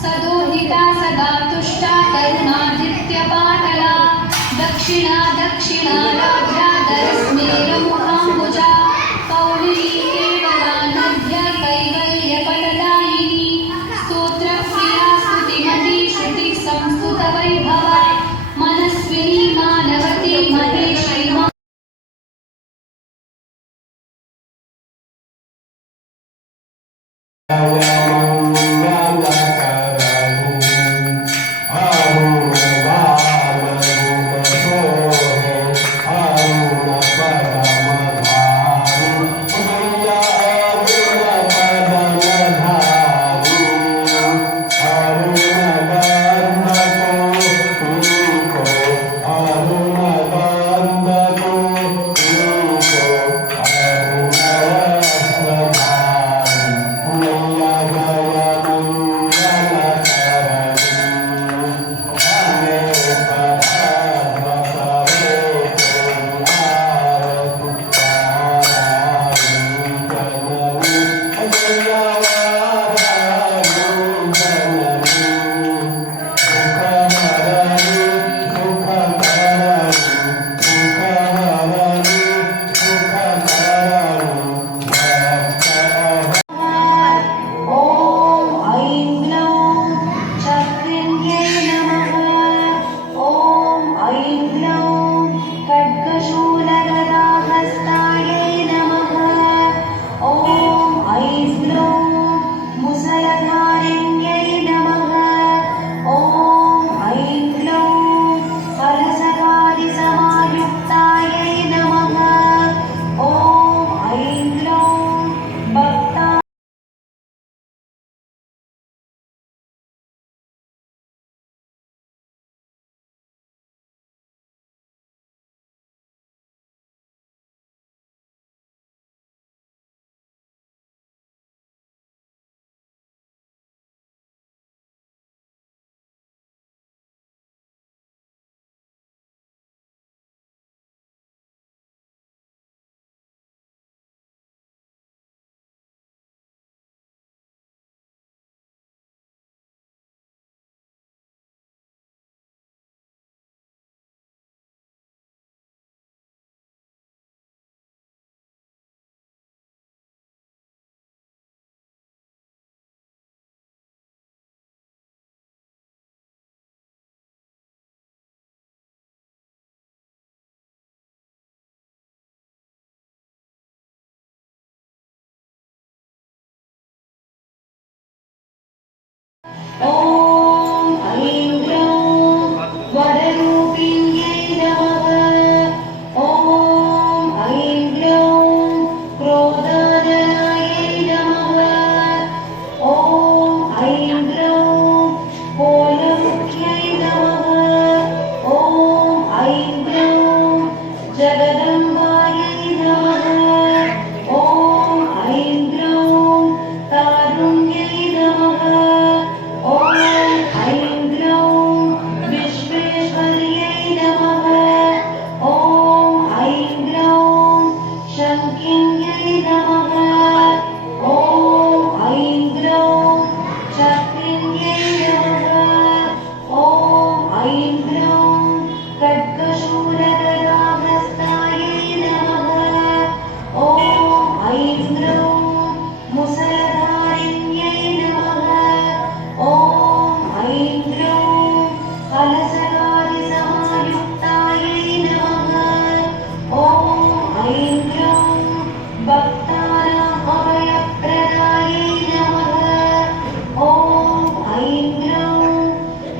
सदोहिता सदा तुष्टा करुणादित्यपाटला दक्षिणा दक्षिणाराध्याधरस्मेरमुखाम्बुजा पौलिनी केवला नद्य कैवल्यफलदायिनी स्तोत्रप्रिया स्तुतिमती श्रुति संस्तुतवैभवा मनस्विनी मानवती महेश्वरी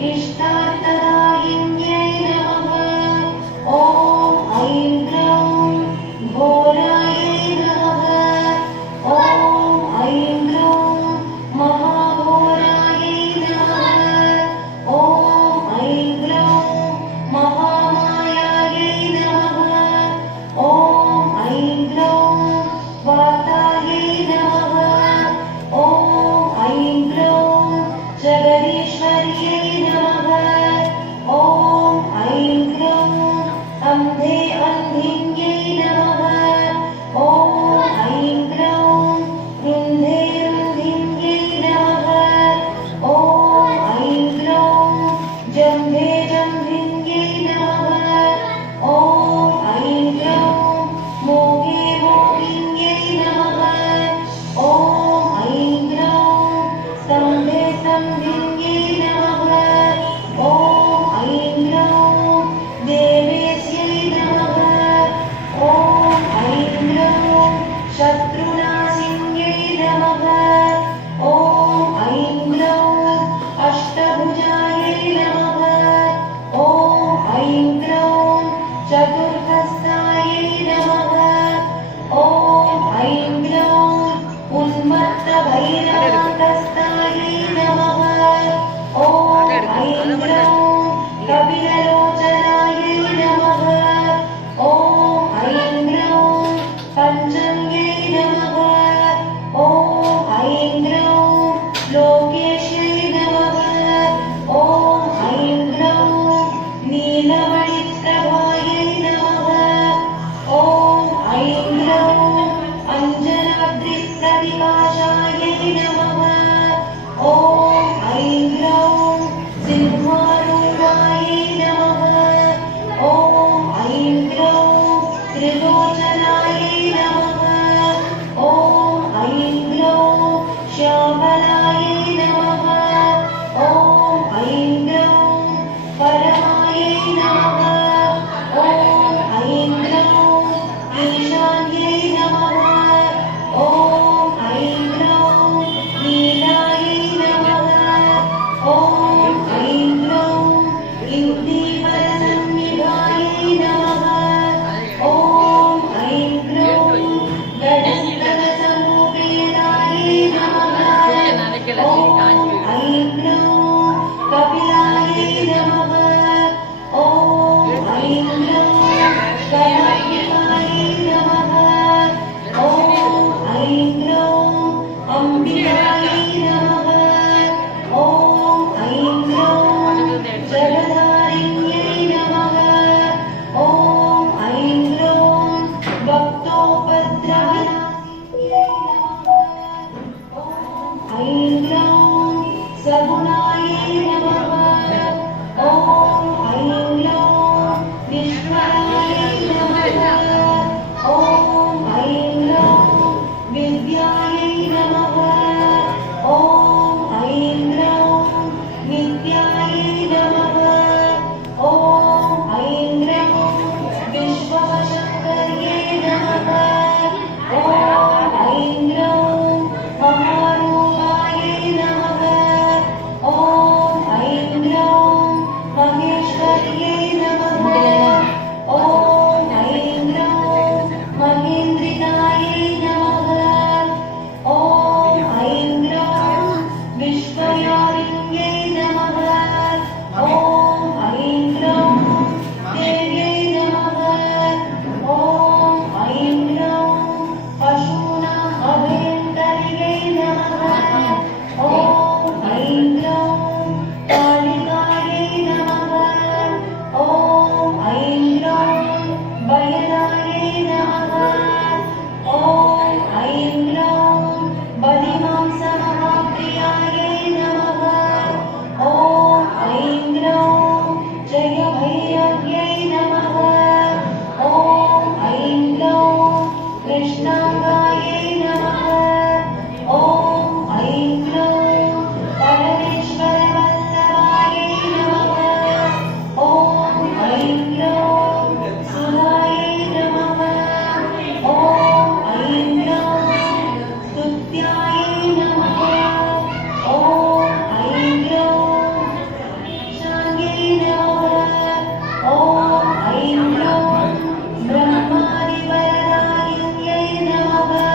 इष्टार्थदायिन्यै नमः। ब्रह्मादिवरदायिन्यै नमः।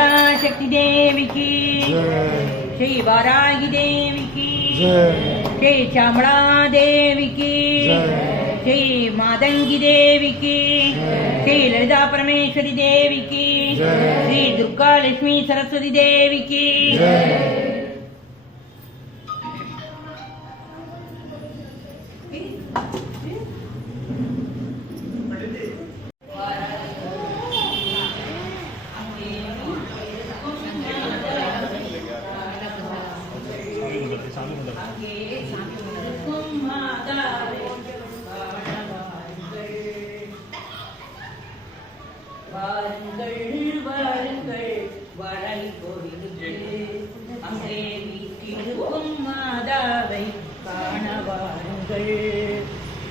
பராசக்தி தேவிக்கு, ஸ்ரீ வாராகி தேவிக்கு, ஸ்ரீ சாமளா தேவிக்கு, ஸ்ரீ மாதங்கி தேவிக்கு, ஸ்ரீ லலிதா பரமேஸ்வரி தேவிக்கு, ஸ்ரீ துர்கா லட்சுமி சரஸ்வதி தேவிக்கு. வாருங்கள் வாருங்கள் வரை கோவிலுக்கு, அங்கே வீட்டிருக்கும் மாதாவை காண வாருங்கள்.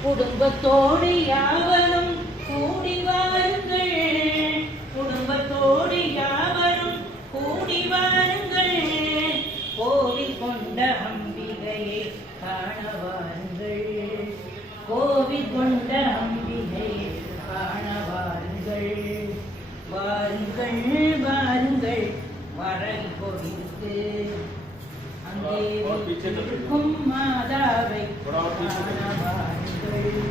குடும்பத்தோடு யாவரும் கூடி வாருங்கள், குடும்பத்தோடு யாவரும் கூடி வாருங்கள். கோவில் கொண்ட அம்பிகையை காண வாருங்கள், கோவில் கொண்ட அம்பிகையை காண வாருங்கள். வாருங்கள் வாருங்கள் வரை கோவிலுக்கு, அங்கே வீட்டிருக்கும் மாதாவை காண வாருங்கள்.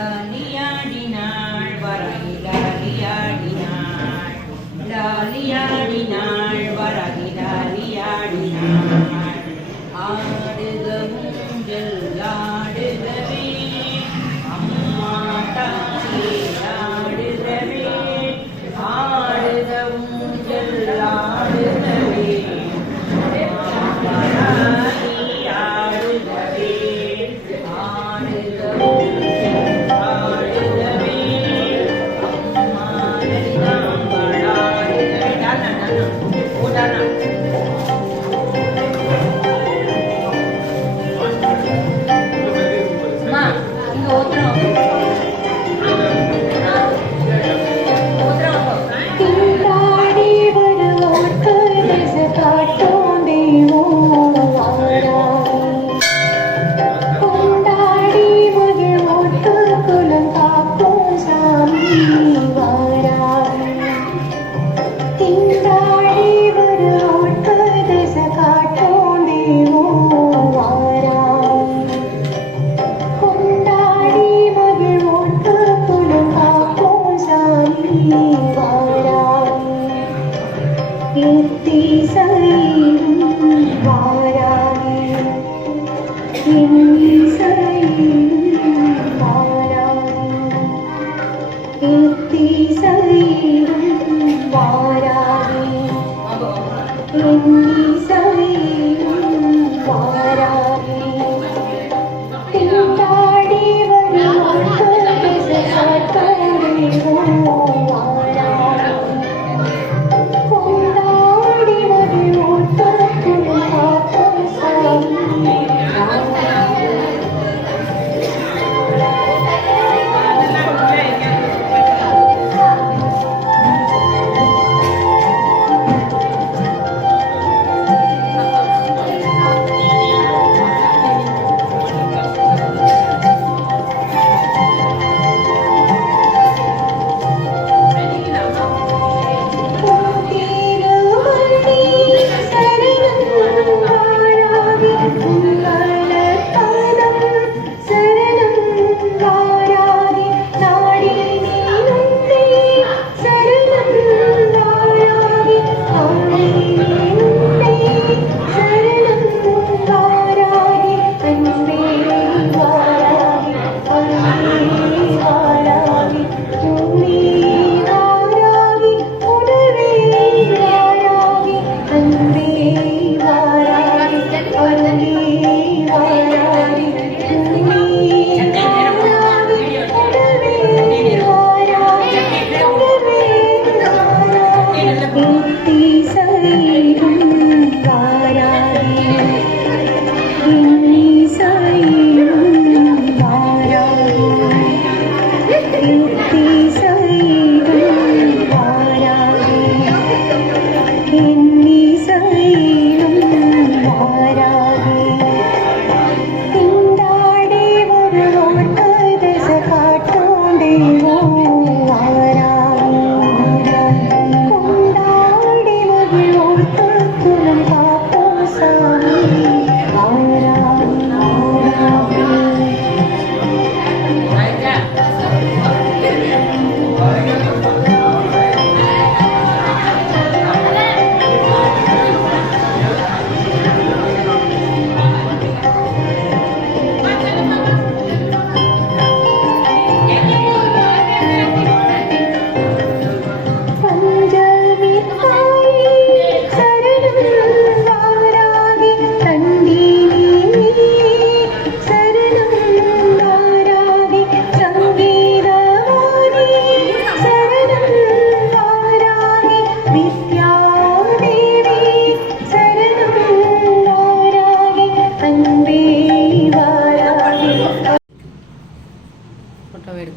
லாலியாடினாள் வரகி லாலியாடினாள், லாலியாடினாள் வரகி லாலியாடினாள். ஆடுக ஊஞ்சல் ஆடுகவே அம்மா தாயே ஆடுகவே, ஆடுக ஊஞ்சல் ஆடுகவே ஆடுகவே, ஆடுக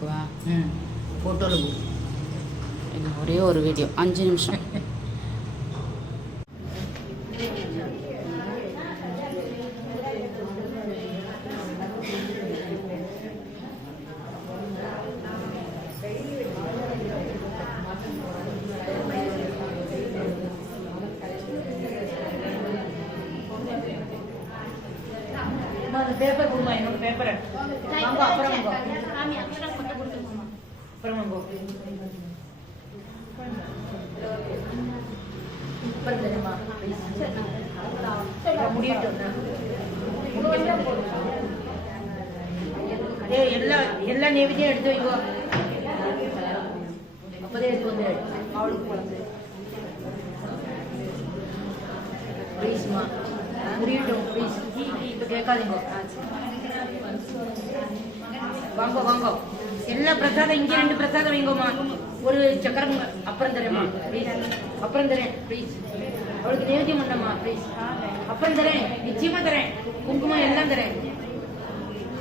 எடுக்கவா? ஃபோட்டோவில் போ. இது ஒரே ஒரு வீடியோ 5 நிமிஷம். அந்த பேப்பர் கொடுமா, என்னோட பேப்பரை வாங்க. அப்புறம் வாங்க, அப்புறம் வாங்க. அப்புறம் தெரியுமா முடியட்டும். எல்லா நெய்வேத்தியம் எடுத்து வைக்கோ. அப்பதே எடுத்து வந்து அவளுக்கு குழந்தை ப்ளீஸ்மா முடியட்டும் ப்ளீஸ். இப்போ கேட்காதீங்க. வாங்க வாங்க. எல்லா பிரசாதம் இங்கே 2 பிரசாதம் வைங்கம்மா. ஒரு சக்கரம் அப்புறம் தரேம்மா ப்ளீஸ். அப்புறம் தரேன் ப்ளீஸ். அவளுக்கு நைவேத்தியம் பண்ணம்மா ப்ளீஸ். அப்புறம் தரேன், நிச்சயமா தரேன். குங்குமம் எல்லாம் தரேன்.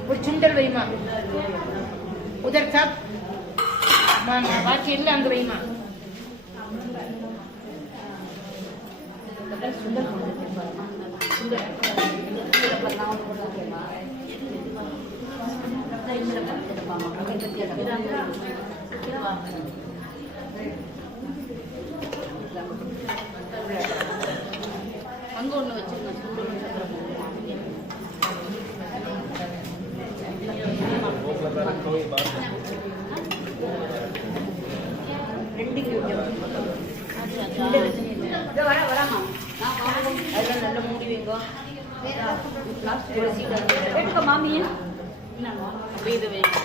ஒரு சுண்டல் வைமா. உதர் சாப் பாக்கி எல்லாம் அங்கே வைமா. சுண்டல் அங்கே ஒன்று வச்சுருங்க. 2 கிலோ வராமா. அதெல்லாம் நல்ல மூடி வைங்கோ. எடுக்க மாமியா அப்போ இது வைங்க.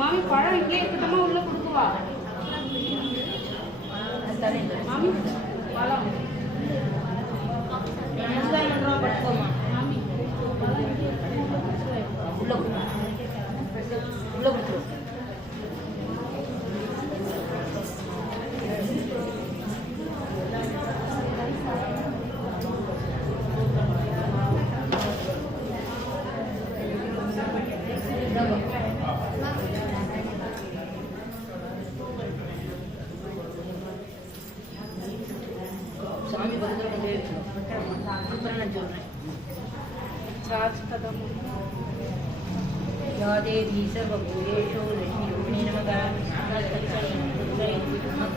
மாமி பழம் இங்கே இருக்கட்டமா உள்ள கொடுக்குவா? மாமி பழம் பட்டுக்கோமா. உள்ள உள்ள கொடுத்துரும். சாமி வந்து அப்புறம் நான் சொல்றேன். या देवी सर्वभूतेषु लक्ष्मीरूपिणी नमः.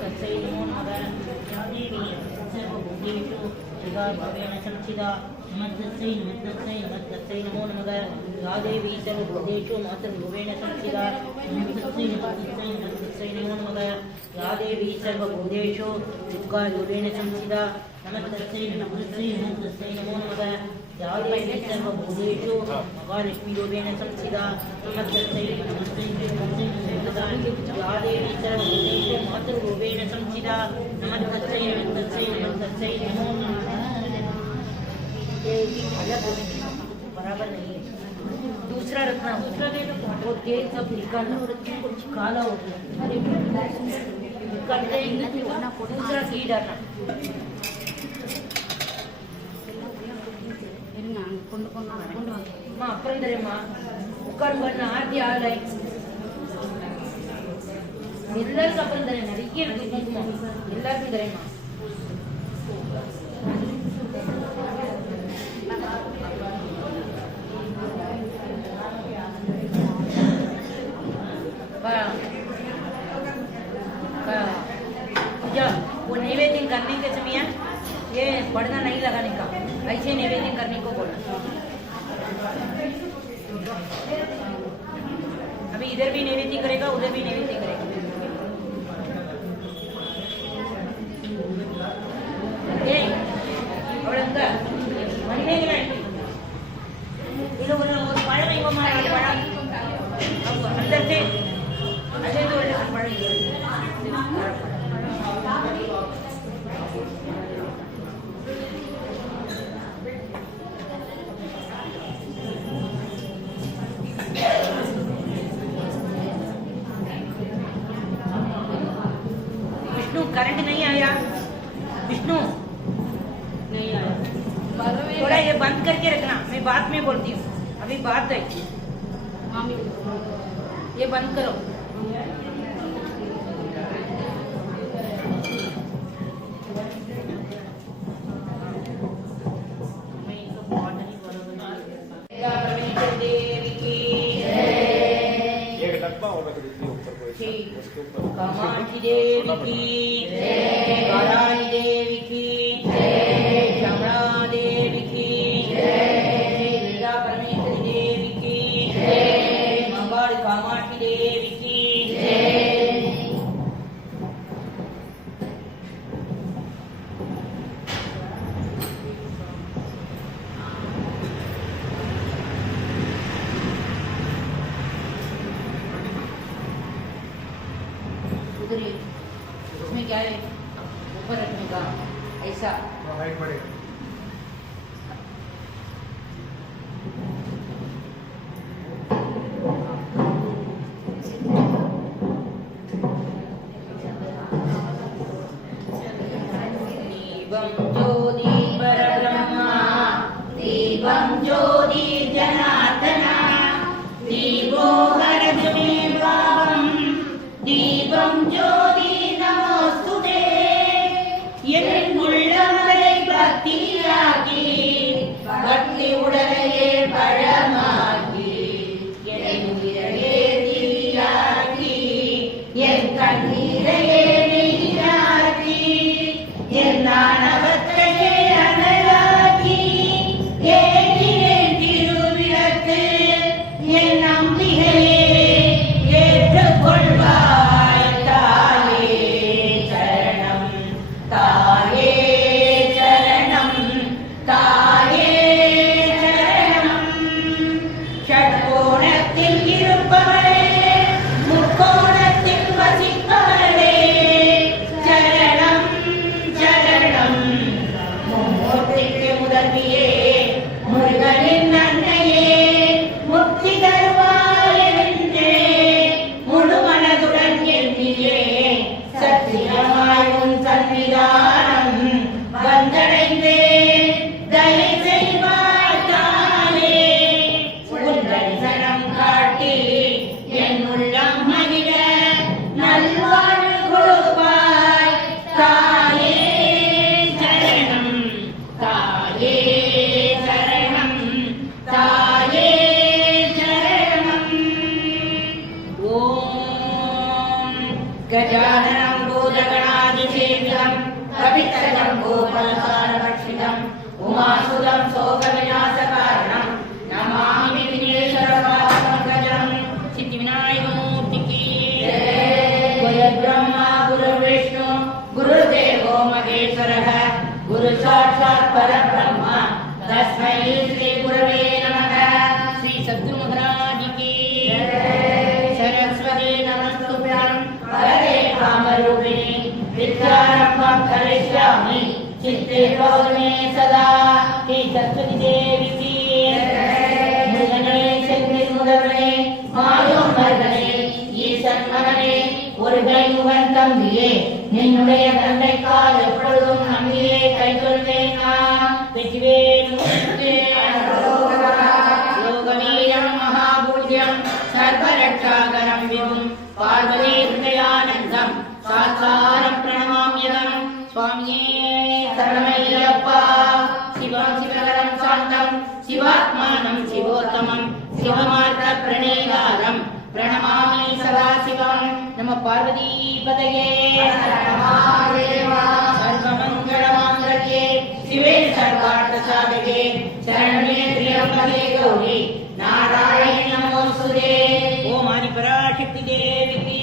तत्सै नमो नमः. या देवी सर्वभूतेषु शिवाभावेन संस्थिता नमस्तस्यै नमो नमः. या देवी सर्वभूतेषु मातृरूपेण संस्थिता नमस्तस्यै नमो नमः. या देवी सर्वभूतेषु दुर्गारूपेण संस्थिता नमस्तस्यै नमो नमः. या देवी सर्वभूतेषु महालक्ष्मीरूपेण संस्थिता नमस्तस्यै या देवी सर्वभूतेषु मातृरूपेण संस्थिता नमस्तस्यै नमो नमः. बराबर नहीं है. दूसरा रखना. दूसरा दे दो. वो तेल सब निकालना. कुछ काला हो गया. दूसरा घी डालना. அப்புறம் தெரியுமா உட்கார்ந்து பண்ண ஆர்த்தி ஆகலை. எல்லாருக்கும் அப்புறம் தெரியும். நிறைய இருக்கு குங்குமம். எல்லாருக்கும் தெரியுமா. पूजा वो नैवेद्य करने के समय ये पर्दा नहीं लगाने का, ऐसे नैवेद्य करने को बोला। अभी इधर भी नैवेद्य करेगा, उधर भी नैवेद्य करेगा। अंदर से अजय तो विष्णु करंट नहीं आया, विष्णु नहीं आया। थोड़ा ये बंद करके रखना, मैं बाद में बोलती हूँ, अभी बात है। मामी ये बंद करो। कामाक्षी देवी की, काराणी देवी की, श्यामला देवी की, दुर्गा परमेश्वरी देवी की, मंगल कामाक्षी देवी की। उसमें क्या है, ऊपर रखने का ऐसा हाइट बढ़ेगा। दीपं ज्योति परब्रह्मा, दीपं ज्योति जनार्दना, दीपो हरतु मे पापं, दीपं ज्योति नमोस्तुते। என் உள்ளமதை பக்தியாக்கி, பக்தி உடலையே பழமாக்கி, என் உயிரையே திரியாக்கி, என் கண்ணீரையே நெய்யாக்கி, என் ஆணவத்தையே அனலாக்கி, ஏற்றினேன் திருவிளக்கு, என் நம்பிக்கையே ஏற்றுக்கொள்வாய் தாயே சரணம், தாயே சரணம், தாயே சரணம். ஷட்கோணத்தில் இருப்பவளே, முக்கோணத்தில் வசிப்பவளே, சரணம் சரணம். மும்மூர்த்திக்கு முதல்வியே, முருகனின் அன்னையே, முக்தி தருவாய் என்றே முழு மனதுடன் எண்ணியே, சத்தியமாய் உன் சன்னிதானம் வந்தடைந்தேன். தயை செய்வாய் தாயே, உன் தரிசனம் காட்டி என் உள்ளம் மகிழ நல்வாழ்வு கொடுப்பாய் தாயே சரணம், தாயே சரணம், தாயே சரணம். ஓம் गजाननं भूतगणाधिसेवितं, कपित्थजम्बूफलसारभक्षितं, उमासुतं शोकविनाशकारणं, नमामि विघ्नेश्वरपादपङ्कजं। सिद्धिविनायकमूर्ति की गुरुर्ब्रह्मा गुरुर्विष्णु गुरुर्देवो महेश्वरः, गुरुसाक्षात् परब्रह्म, तस्मै श्री गुरवे नमः। श्री सद्गुरु महाराज की सरस्वती नमस्तुभ्यं वरदे कामरूपिणि, विद्यारम्भं करिष्यामि चित्ते भवमे सदा। श्री सरस्वती देवी की मुरुगने செந்தில் முதல்வனே, மாயோன் மருகனே, ஈசன் மகனே, ஒரு கைமுகன் தம்பியே, நின்னுடைய தந்தைக்கால் எப்பொழுதும் நம்பியே கைகொள்வேன் நான். வெற்றிவேல் முருகனே, யோகவீரம் மகாபூஜ்யம் सर्वरक्षाकरं विभुं पार्वती हृदयानन्दं सात्सारं प्रणमाम्यहं। स्वामिये शरणमय्यप्पा, शिवं शिवकरं शान्तं शिवात्मानं शिवोत्तमं शिवमार्गप्रणेतारं प्रणमामि सदा शिवं। நம பார்வதி பதையே சர்வமங்கள மாங்கல்யே சிவே சர்வார்த்த சாதகே சரண்யே த்ரியம்பகே கௌரி நாராயணி நமோஸ்துதே. ஓம் ஆதி பராசக்தி தேவிக்கு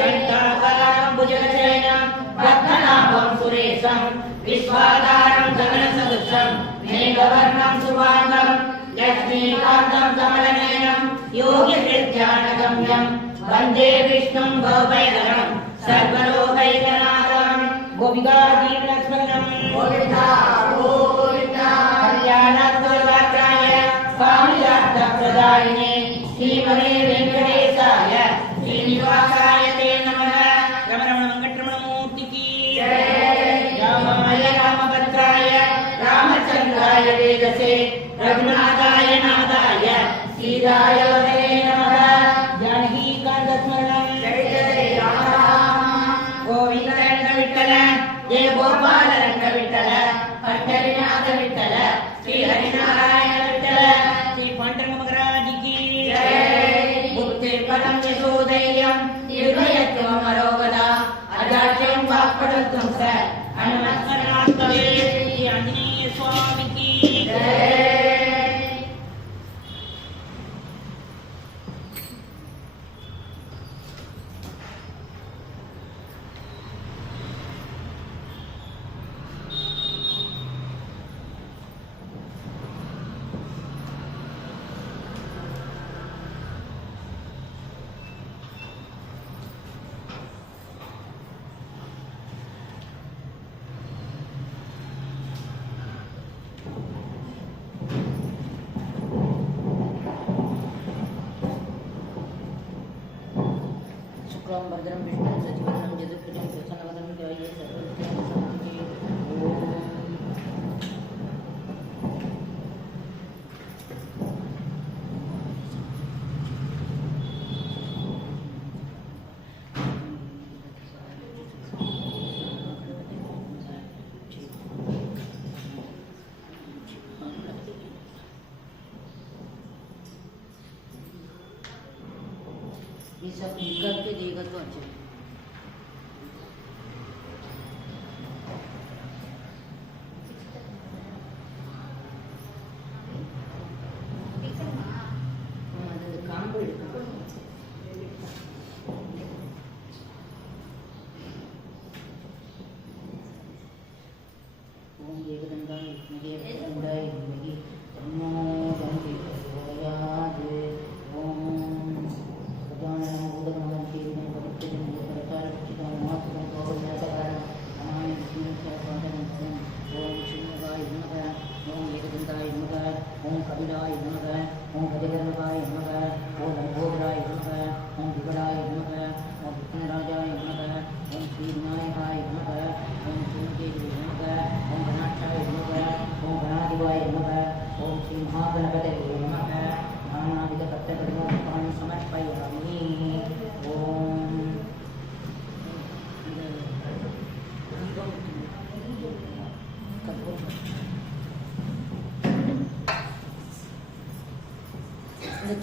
சந்தாகாரம் புஜகசேனம் ரத்னநாபம் சுரேஷம் விஸ்வாதாரம் ககனசதுஷம் மேகவர்ணம் சுபாங்கம் லக்ஷ்மீகாந்தம் கமலநயனம் யோகித்யானகம்யம் வந்தே விஷ்ணும் பவபயகரம் சர்வலோகைகநாதம். கோபிகா ஜீவனஸ்மரணம் கோவிந்தா கோவிந்தா. கல்யாணாத்மகாய காமியார்த்தப்ரதாயினே ஸ்ரீமதே வெங்கடேசாய ஸ்ரீனிவாசாய தே நமः. ரமண வெங்கட்ரமணமூர்த்திக்கு ராமாய ராமபத்ராய ராமச்சந்திராய வேதசே ரகுநாதாய நாதாய சீதாய வதே நமः. ஜானகி காந்த ஸ்மரணம் ஜெய ஜெய ராம ராம. கோவிந்த ரங்க விட்டல ஜெய கோபால ரங்க விட்டல பட்டரிநாத விட்டல ஸ்ரீ ஹரிநாராயண விட்டல ஸ்ரீ பாண்டரங்க மகராஜிக்கு புத்தி பதம் யசோதையம் நிர்பயத்துவம் அரோகதா அஜாட்யம் வாக்படத்தும் ச அனுமஸ்மரணாத்மவே ஸ்ரீ ஆஞ்சநேய சுவாமிக்கு भद्रं विष्णु सचिवनं जदुकृतं प्रसन्नवदनं ध्याये सर्वविद्यानां ये सब निकल के देगा तो अच्छा.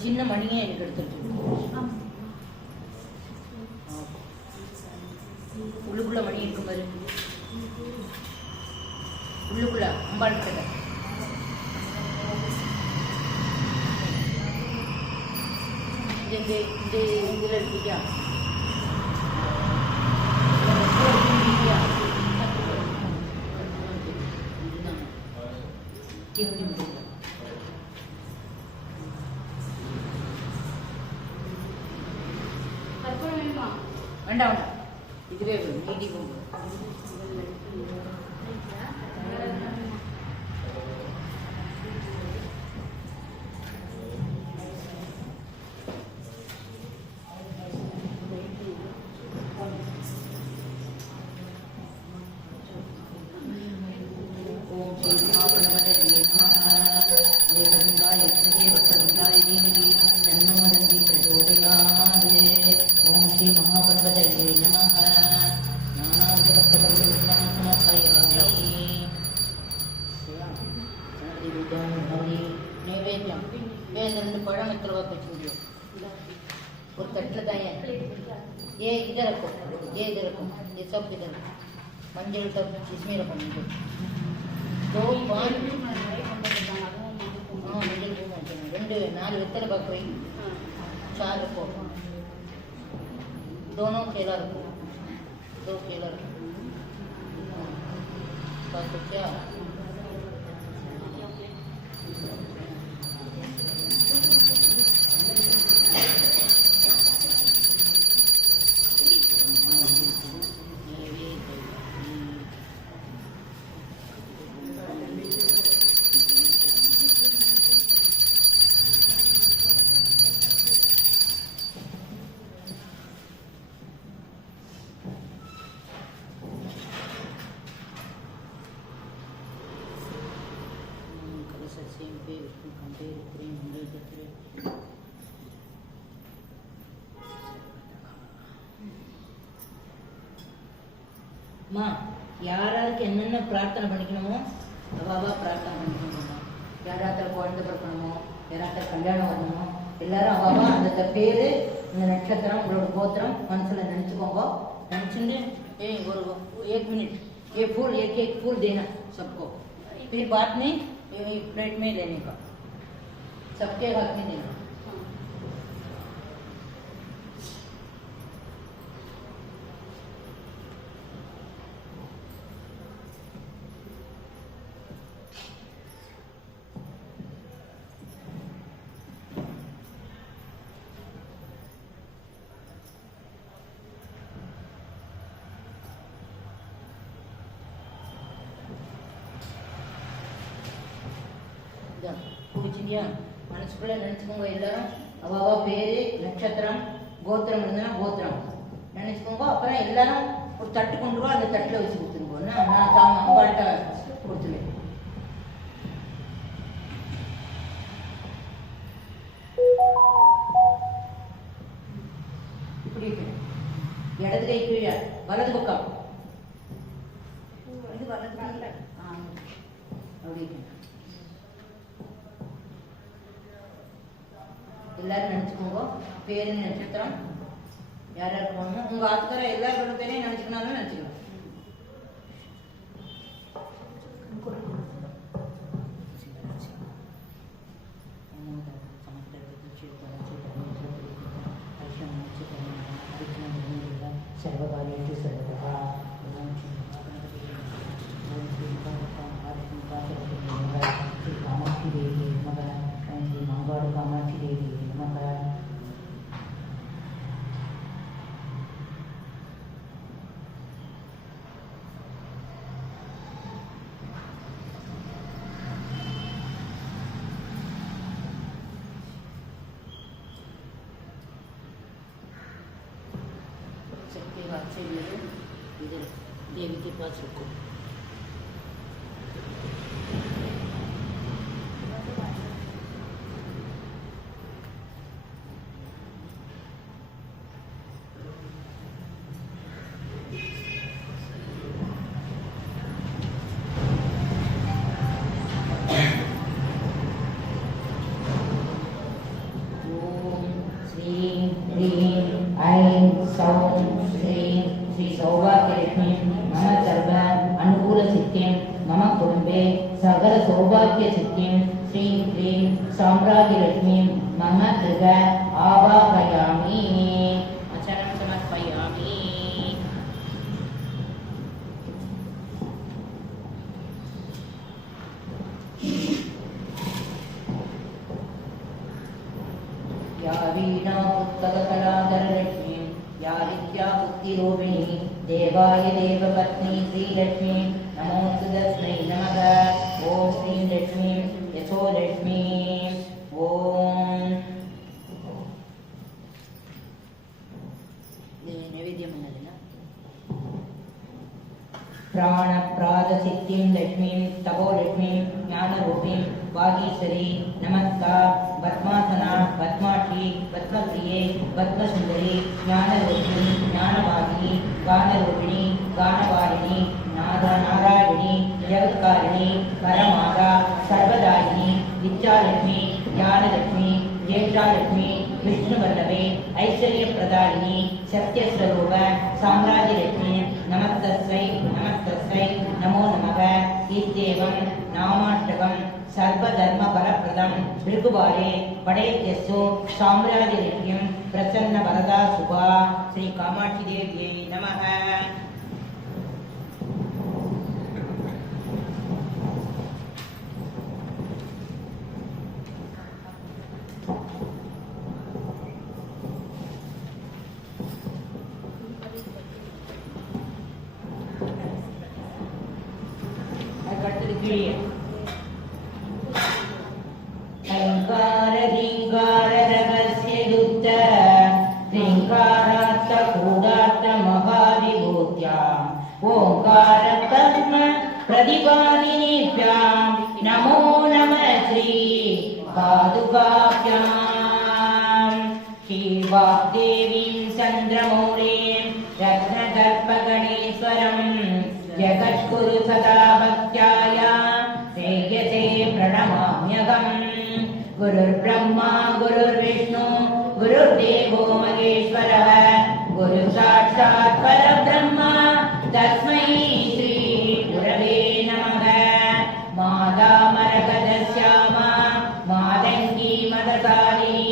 சின்ன மணியே எனக்கு எடுத்துட்டு உள்ளுக்குள்ள மணி இருக்கும் பாரு, உள்ளுக்குள்ள அம்பாள் கிட்ட இதுல இருக்கியா வேண்டாம் வேண்டாம், இதுவே நீடி போகும். நைவேத்தியம் 2 பழம் எத்தனை ரூபா வச்சுருக்கோம் ஒரு தட்டில் தான் ये इधर रखो, ये इधर रखो, ये सब इधर मंजिल सब इसमें रखो मंजिल 2 5 हाँ मंजिल 2 4 வெத்தலை பாக்கு வை 4 रखो दोनों केला रखो 2 केला रखो बात क्या அம்மா யாராருக்கு என்னென்ன பிரார்த்தனை பண்ணிக்கணுமோ அவாவா பிரார்த்தனை பண்ணிக்கணுமா யாராத்துல குழந்தை பிறக்கணுமோ யாராத்துல கல்யாணம் வரணுமோ எல்லாரும் அவாவா அந்த பேரு இந்த நட்சத்திரம் உங்களோட கோத்திரம் மனசுல நினைச்சுக்கோங்க நினைச்சுட்டு ஒரு 1 मिनट ये फूल एक फूल देना सबको फिर बाद में ये प्लेट में लेने का सबके हाथ में देना பிடிச்சிட்டியா மனசுக்குள்ள நினைச்சுக்கோங்க எல்லாரும் அவாவா பேரு நட்சத்திரம் கோத்திரம் இருந்தனா கோத்திரம் நினைச்சுக்கோங்க அப்புறம் எல்லாரும் ஒரு தட்டு கொண்டு வா அந்த தட்டுல வச்சு கொடுத்துருங்க நான் தாம அம்பாட்ட கொடுத்துருவேன் இப்படி இடது கை கீழே வலது பக்கம் அப்படி எல்லாரும் நினைச்சுக்கோங்க பேரு நட்சத்திரம் யார் யார் போகணும் உங்க ஆத்துக்கார எல்லாரோட பேரையும் நினைச்சுக்கணும் நினைச்சுக்கலாம் सर्वकार्येषु सर्वदा श्री कामाक्षी देवी नमः श्री मंगल कामाक्षी देवी नमः सबके हाथ से ले लो इधर देवी के पास रखो श्री सौभाग्यलक्ष्मी मम सर्व अनुकूल सिद्धिं मम कुटुंबे सकल सौभाग्य सिद्धिं श्री श्री साम्राज्यलक्ष्मी मम गृह आवाहयामि वचनं समर्पयामि या वीणा पुस्तककलाधरलक्ष्मी या विद्या बुद्धिरूपिणी देवाय देवपत्नी श्रीलक्ष्मी नमोऽस्तु तस्मै नमः ॐ श्रीलक्ष्मी यशोलक्ष्मी ॐ नैवेद्यं प्राणप्रादसिद्धिं लक्ष्मीं तपोलक्ष्मीं ज्ञानरूपीं वागीश्वरी नमस्कार पद्मासना पद्माक्षी पद्मप्रिये पद्मसुंदरी ज्ञानरूपिणी ज्ञानवाहिनी गानरूपिणी गानवाहिनी नारायणी जगत्कारिणी परमाता सर्वदायिनी विद्यालक्ष्मी ज्ञानलक्ष्मी ज्येष्ठालक्ष्मी विष्णुवल्लभे ऐश्वर्यप्रदायिनी सत्यस्वरूपिणी साम्राज्यलक्ष्मी नमस्तस्यै नमस्तस्यै नमो नमः इत्येवं नामाष्टकं सर्वधर्मफलप्रदं भृगुवारे पठेत्यस्तु साम्राज्यलक्ष्मीं प्रसन्नवरदा शुभा श्री कामाक्षीदेव्यै नमः। प्रतिपादिनीभ्यां नमो नमः श्री पादुकाभ्यां श्रीवाग्देवीं चन्द्रमौळीं रत्नदर्पगणेश्वरं जगद्गुरु सदा भक्त्याय श्रेयसे प्रणमाम्यहम्। गुरुर्ब्रह्मा गुरुर्विष्णु गुरुर्देवो महेश्वरः गुरु साक्षात् परब्रह्म तस्मै श्री गुरवे नमः। माता मरकतश्यामा मातङ्गी मदकारिणी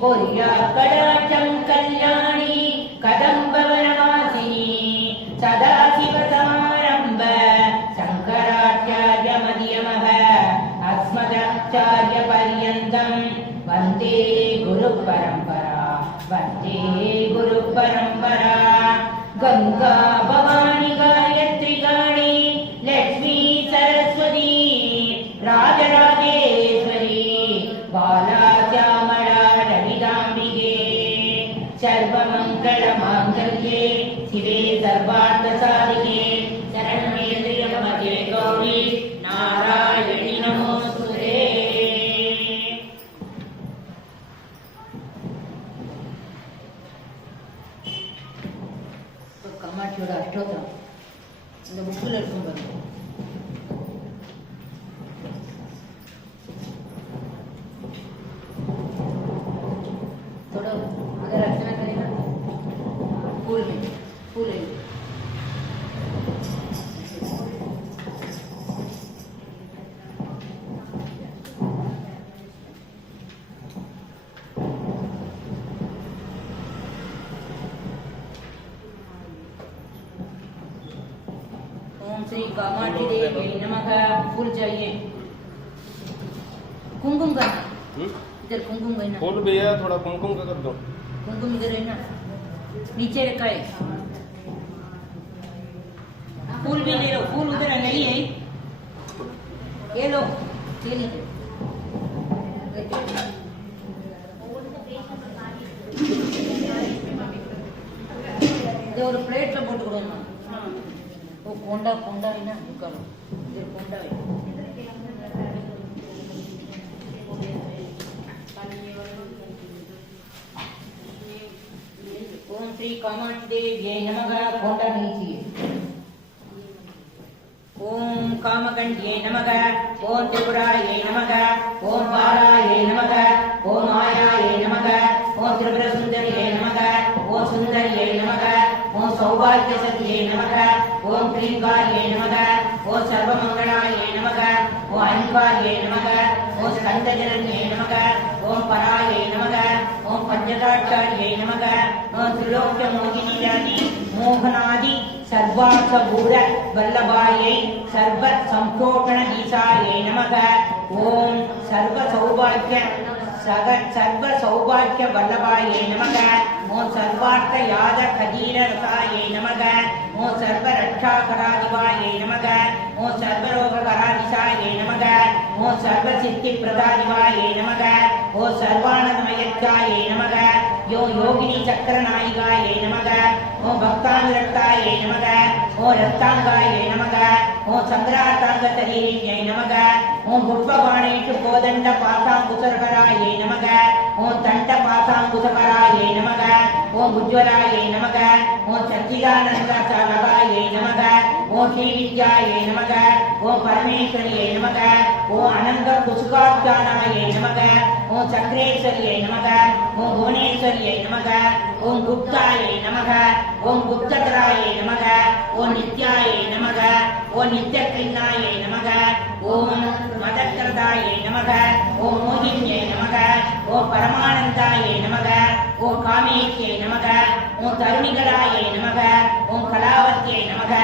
कुर्यात्कटाक्षं कल्याणी कदम्बवनवासिनी सदाशिवसमारम्भ शङ्कराचार्यमध्यमः अस्मदाचार्यपर्यन्तं वन्दे गुरुपरम्परा वन्दे गुरुपरम्परा। गङ्गा भवानी गायत्री गाणी लक्ष्मी सरस्वती राजराजेश्वरी बाला श्यामला ललिताम्बिके सर्वमङ्गलमाङ्गल्ये शिवे सर्वार्थसाधिके शरण्ये त्र्यम्बके गौरी नारायणि नमोस्तुते। காமாட்சியோட அஷ்டோத்திரம் இந்த புக்கில் இருக்கும் பாருங்க. தொடரும் அதை ரச்சனை கரீனா फूल में फूल है। श्री कामाक्षी देवी नमः। फूल चाहिए, कुमकुम करना इधर, कुमकुम करना। फूल भैया थोड़ा कुमकुम का कर दो। कुमकुम इधर है ना, नीचे रखा है। फूल भी ले लो, फूल उधर नहीं है, ये लो ये लीजिए। இது ஒரு பிளேட்ல போட்டு கொடுங்க। वो कोंडा कोंडा है ना, निकालो इधर कोंडा है। ओम श्री कामाक्षी देवी नमः। कोंडा नहीं चाहिए। ओम कामकंड्ये नमः। ओम त्रिपुराये नमः। ओम बालाये नमः। ओम मायाये नमः। ओम त्रिपुर सुंदरिये नमः। ओम सुंदरिये नमः। ओम सौभाग्यसत्ये नमः। ओम क्लींकार्ये नमः। ओम सर्वमंगलाये नमः। ओम अहिंकार्ये नमः। ओम स्कंदजनन्ये नमः। ओम पराये नमः। ओम पंचदाक्षार्ये नमः। ओम त्रिलोक्यमोहिनीराणि मोहनादि सर्वार्थभूत वल्लभायै सर्व संप्रोषण ईशाये नमः। ओम सर्व सौभाग्य वल्लभाये नमः। ओम सर्वार्थ याद खदीर रसाये नमः। ओम सर्व रक्षाकरादिवाये नमः। ओम सर्वरोगकरादिशाये नमः। ओम सर्व सिद्धि प्रदादिवाये नमः। ओम सर्वानंदमयत्याये नमः। यो योगिनी चक्रनायिकाये नमः। ओम भक्तानुरक्ताये नमः। ओम रक्तांगाये नमः। ओम संग्रातांगशरीरिण्यै नमः। ओम पुष्पबाणेषु कोदंड पासांकुशकराये नमः। ओम दंड पासांकुशकराये नमः। ओम उज्ज्वलाये नमः। ओम सच्चिदानंदचालकाये नमः। ओम श्रीविद्याये नमः। ओम परमेश्वर्ये नमः। ओम अनंत कुसुकाब्जानाये नमः। ओम चक्रेश्वर्ये नमः। ओम भुवनेश्वर्ये नमः। ओम गुप्ताये नमः। ஓம் புத்தகராயே நமக, ஓம் நித்யாயே நமக, ஓம் நித்யகிருஷ்ணாயே நமக, ஓம் மதக்கிரதாயே நமக, ஓம் மோகின்யே நமக, ஓம் பரமானந்தாயே நமக, ஓம் காமேஷ்யே நமக, ஓம் தருணிகராயே நமக, ஓம் கலாவத்யே நமக,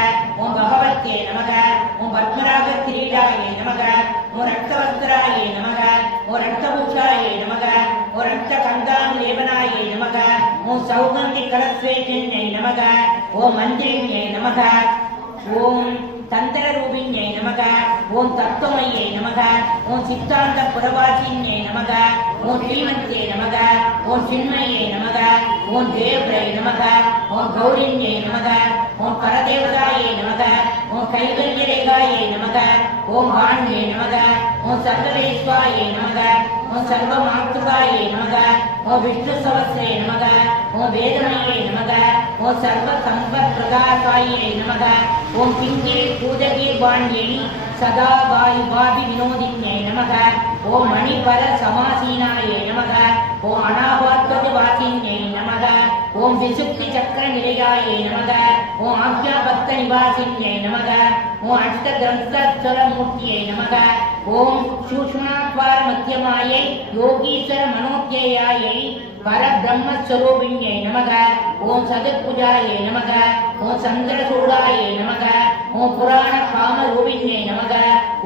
ஓம் பகவத்யே நமக, ஓம் பத்மராக கிரீடாயே நமக, ஓம் ரக்தவஸ்திராயே நமக, ஓம் ரக்தபூஷாயே நமக, ஓம் ரக்த கந்தாம் லேபனாயே நமக, ஓம் சௌகந்தி கலஸ்வேஜன்யை நமக, ஓம் மந்திரிண்யை நமக, ஓம் தந்திர ரூபிண்யை நமக, ஓம் தத்துவமையை நமக, ஓம் சித்தாந்த புரவாசின்யை நமக, ஓம் ஸ்ரீமந்தே நமக, ஓம் சின்மயே நமக, ஓம் தேவ்ரை நமக, ஓம் கௌரிண்யை நமக, ஓம் பரதேவதாயே நமக, ஓம் கைவல்யரேகாயே நமக, ஓம் வாண்யே நமக, ஓம் சர்வவேஸ்வாயே நமக, ஓம் சர்வமாத்ருகாயே நமக, ஓம் விஷ்ணு சவஸ்ரே நமக, ஓம் வேதமயே நமக, ஓம் சர்வ சம்பத் பிரகாசாயே நமக, ஓம் கிங்கே பூஜகே வாண்யேனி சதா வாயு பாபி வினோதின்யை நமக, ஓம் மணிபர சமாசீனாயே நமக, ஓம் அனாபாத்வதி வாசின்யை நமக, ஓம் விசுக்தி சக்கர நிலையாயே நமக, ஓம் ஆக்ஞாபக்த நிவாசின்யை நமக, ஓம் அஷ்ட கிரந்தஸ்வர மூர்த்தியை நமக, ஓம் சூக்ஷ்மாத்வார மத்தியமாயை யோகீஸ்வர மனோத்யயாயை பரபிரம்மஸ்வரூபிண்யை நமக, ஓம் சதுர்புஜாயை நமக, ஓம் சந்திரசூடாயை நமக, ஓம் புராண காமரூபிண்யை நமக,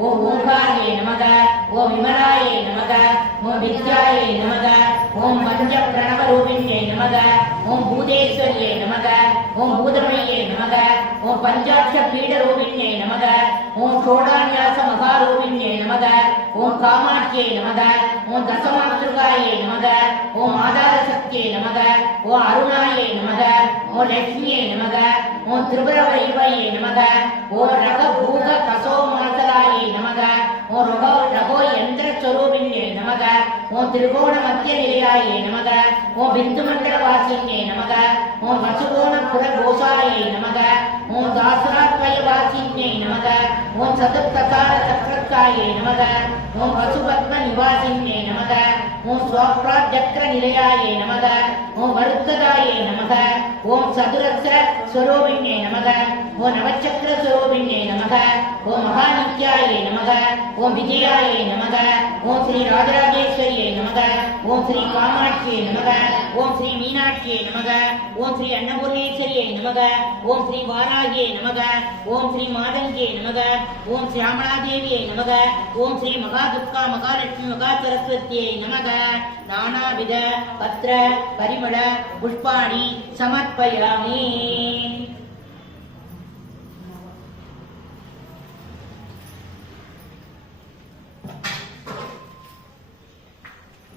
ஓம் ஓங்காரியை நமக, ஓம் விமலாயை நமக, ஓம் வித்யாயை நமக, ஓம் பஞ்ச பிரணவரூபிண்யை நமக, ஓம் பூதேஸ்வரியை நமக, ஓம் பூதமயே நமக, ஓம் பஞ்சாட்ச பீடரூபிண்யை நமக, ஓம் ஷோடான்யாச மகாரூபிண்யை நமக, ஓம் காமாட்சியை நமக, ஓம் தசமாத்ருகாயை நமக, ஓம் ஆதாரசக்தியை நமக, ஓம் அருணாயை நமக, ஓம் லட்சுமியை நமக, ஓம் திரிபுரவையை நமக, ஓம் ரக பூக கசோ மாசலாயை நமக, ஓம் ரகோ யந்திர ஸ்வரூபிண்யை நமக, ஓம் திரிகோண மத்திய நிலையாயை நமக, ஓம் பிந்து மண்டல வாசின்யை நமக, ஓம் வசுகோண புர கோசாயை நமக, ஓம் தாசுராத்வய வாசின்யை நமக, ஓம் சதுர்கசார சக்கரத்தாயை நமக, ஓம் வசுபத்ம நிவாசின்யை நமக, ஓம் ஸ்வப்ராத் சக்கர நிலையாயை நமக, ஓம் வருத்ததாயை நமக, ஓம் சதுரஸ்ர ஸ்வரூபிண்யை நமக, ஓம் நவச்சக்கர ஸ்வரூபிண்யை நமக, ஓம் மகாநித்யாயை நமக, ஓம் விஜயாயை நமக, ஓம் ஸ்ரீ ராஜராஜேஸ்வரியை நமக, ஓம் ஸ்ரீ காமாட்சியை நமக, ஓம் ஸ்ரீ மீனாட்சியை நமக, ஓம் ஸ்ரீ அன்னபூர்ணேஸ்வரியை நமக, ஓம் ஸ்ரீ வாராகியை நமக, ஓம் ஸ்ரீ மாதங்கியை நமக, ஓம் சியாமளாதேவியை நமக, ஓம் ஸ்ரீ மகாதுர்கா மகாலட்சுமி மகா சரஸ்வதியை நமக. நானாவித பத்ர பரிமள புஷ்பாணி சமர்ப்பயாமி.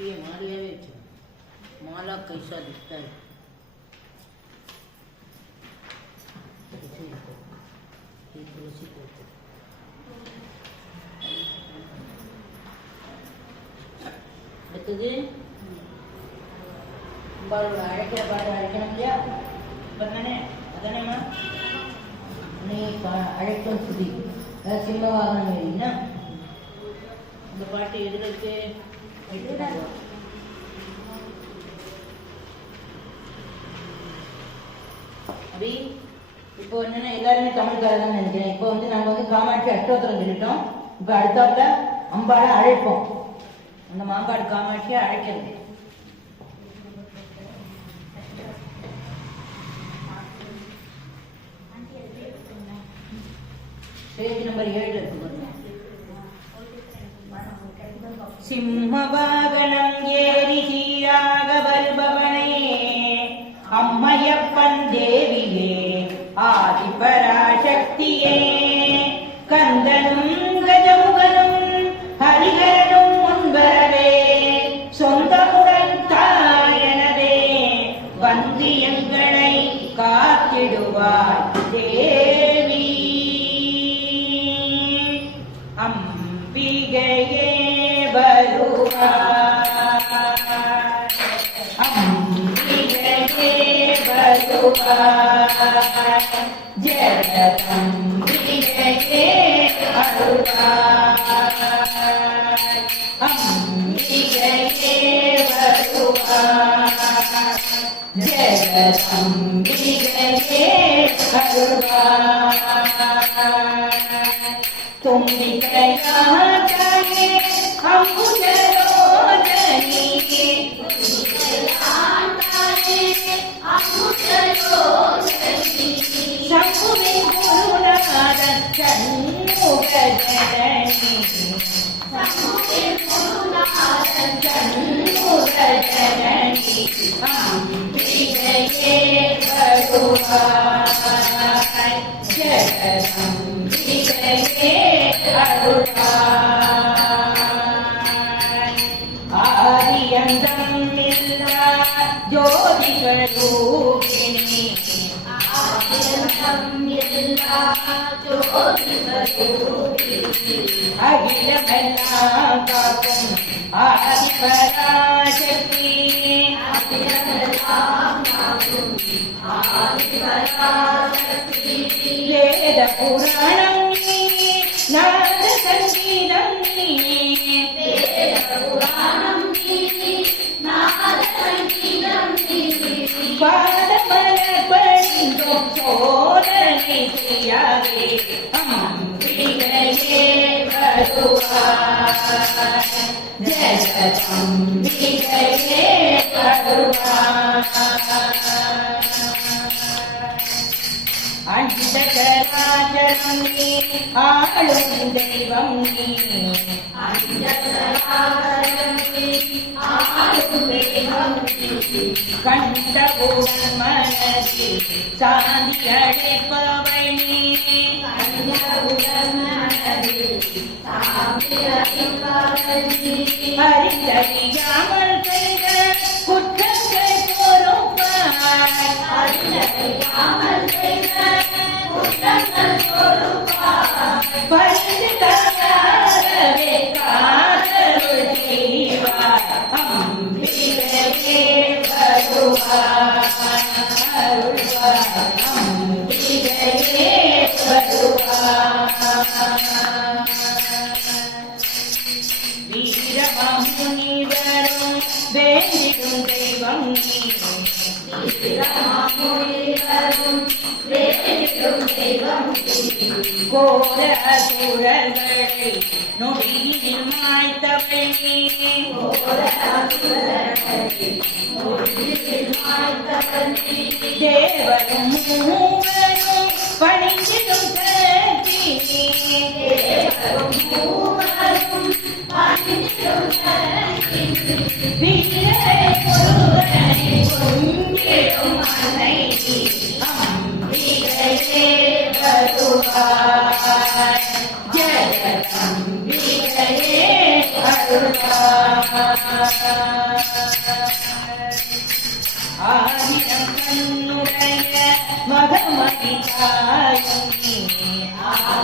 ये माले में माला कैसा दिखता है तुलसी को betul baru ada dia bagaimana adanya mah ini ada studi cinema warna ini na இந்த பாட்டு எதுக்கு அபி இப்போ என்னன்னா எல்லாருமே தமிழ்காரதான் நினைக்கிறேன். இப்போ நாங்க காமாட்சி அஷ்டோத்திரம் சொல்லிட்டோம். இப்போ அடுத்தாப்புல அம்பாளை அழைப்போம். அந்த மாங்காடு காமாட்சியை அழைக்கிறது. பேஜ் நம்பர் 7 இருக்கு. சிம்மவாகனம் ஏறி சீராக வருபவனே அம்மையப்பன் தேவியே ஆதிபராசக்தியே கந்தனும் கஜமுகனும் ஹரிஹரனும் முன்வரவே சொந்தமுடன் தாயனவே வந்து எங்களை காத்திடுவார் தேவி அம்பிகையே அம்பிகையே ஜெகதம்பிகையே அம்பிகையே ஜெகதம்பிகையே தும்பிக்கையாகவே அமுதரோதனி சம்புவின் குருநாதன் சண்முகஜனனி அம்பிகையே வருவாய் ஜெகதம்பிகையே அருளாய் ஆதியந்தம் இல்லா ஜோதிகளூகினி அகிலமெல்லாம் காக்கும் ஆதிபராசக்தி வேத புராணம் நீ நாத சங்கீதம் நீ பாதமலர்பணிந்தோம் சோதனை செய்யாதே அம்பிகையே வருவாய் ஜெகதம்பிகையே வருவாய் அண்டகராஜனம் நீ ஆளும் தெய்வம் நீ கண்டவுடன் மனதில் சாந்தி அடைப்பவள் நீ அறிந்தறியாமல் செய்த குற்றங்கள் பொறுப்பாய் பரிந்து தராதவே காதல் செய்வாய் அம்பிகையே வருவாய் அருள்வாய் அம்பிகையே வருவாய் வீரமாமுனிவரும் வேண்டிடும் தெய்வம் நீ கோர அசுரர்களை நொடியில் மாய்த்தவள் நீ தேவரும் மூவரும் பணிந்திடும் சக்தி வீரரை ஒருவரை கொண்டிடும் அன்னை அம்பிகையே வருவாய் ஜெகதம்பிகையே வருவாய்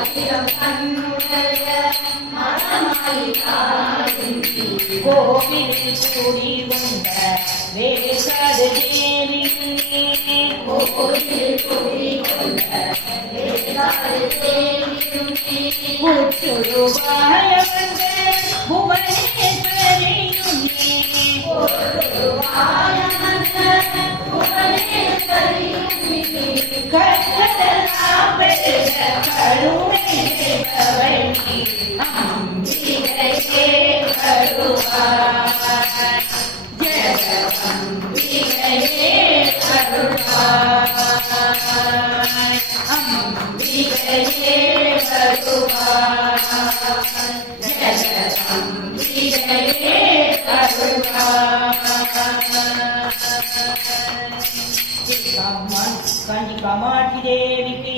ஆயிரம் கண்ணுடைய மகமதி தாயும் நீ கோவிலில் கூடி வந்த வேசாடு தேவி புற்றுருவாய வந்த புவனேஸ்வரியும் கற்றதெல்லாம் பெருக கருணை செய்பவள் நீ அம்பிகையே வருவாய் ஜெகதம்பிகையே வருவாய் அம்பிகையே வருவாய் ஜெகதம்பிகையே வருவாய் காமாட்சி தேவிக்கு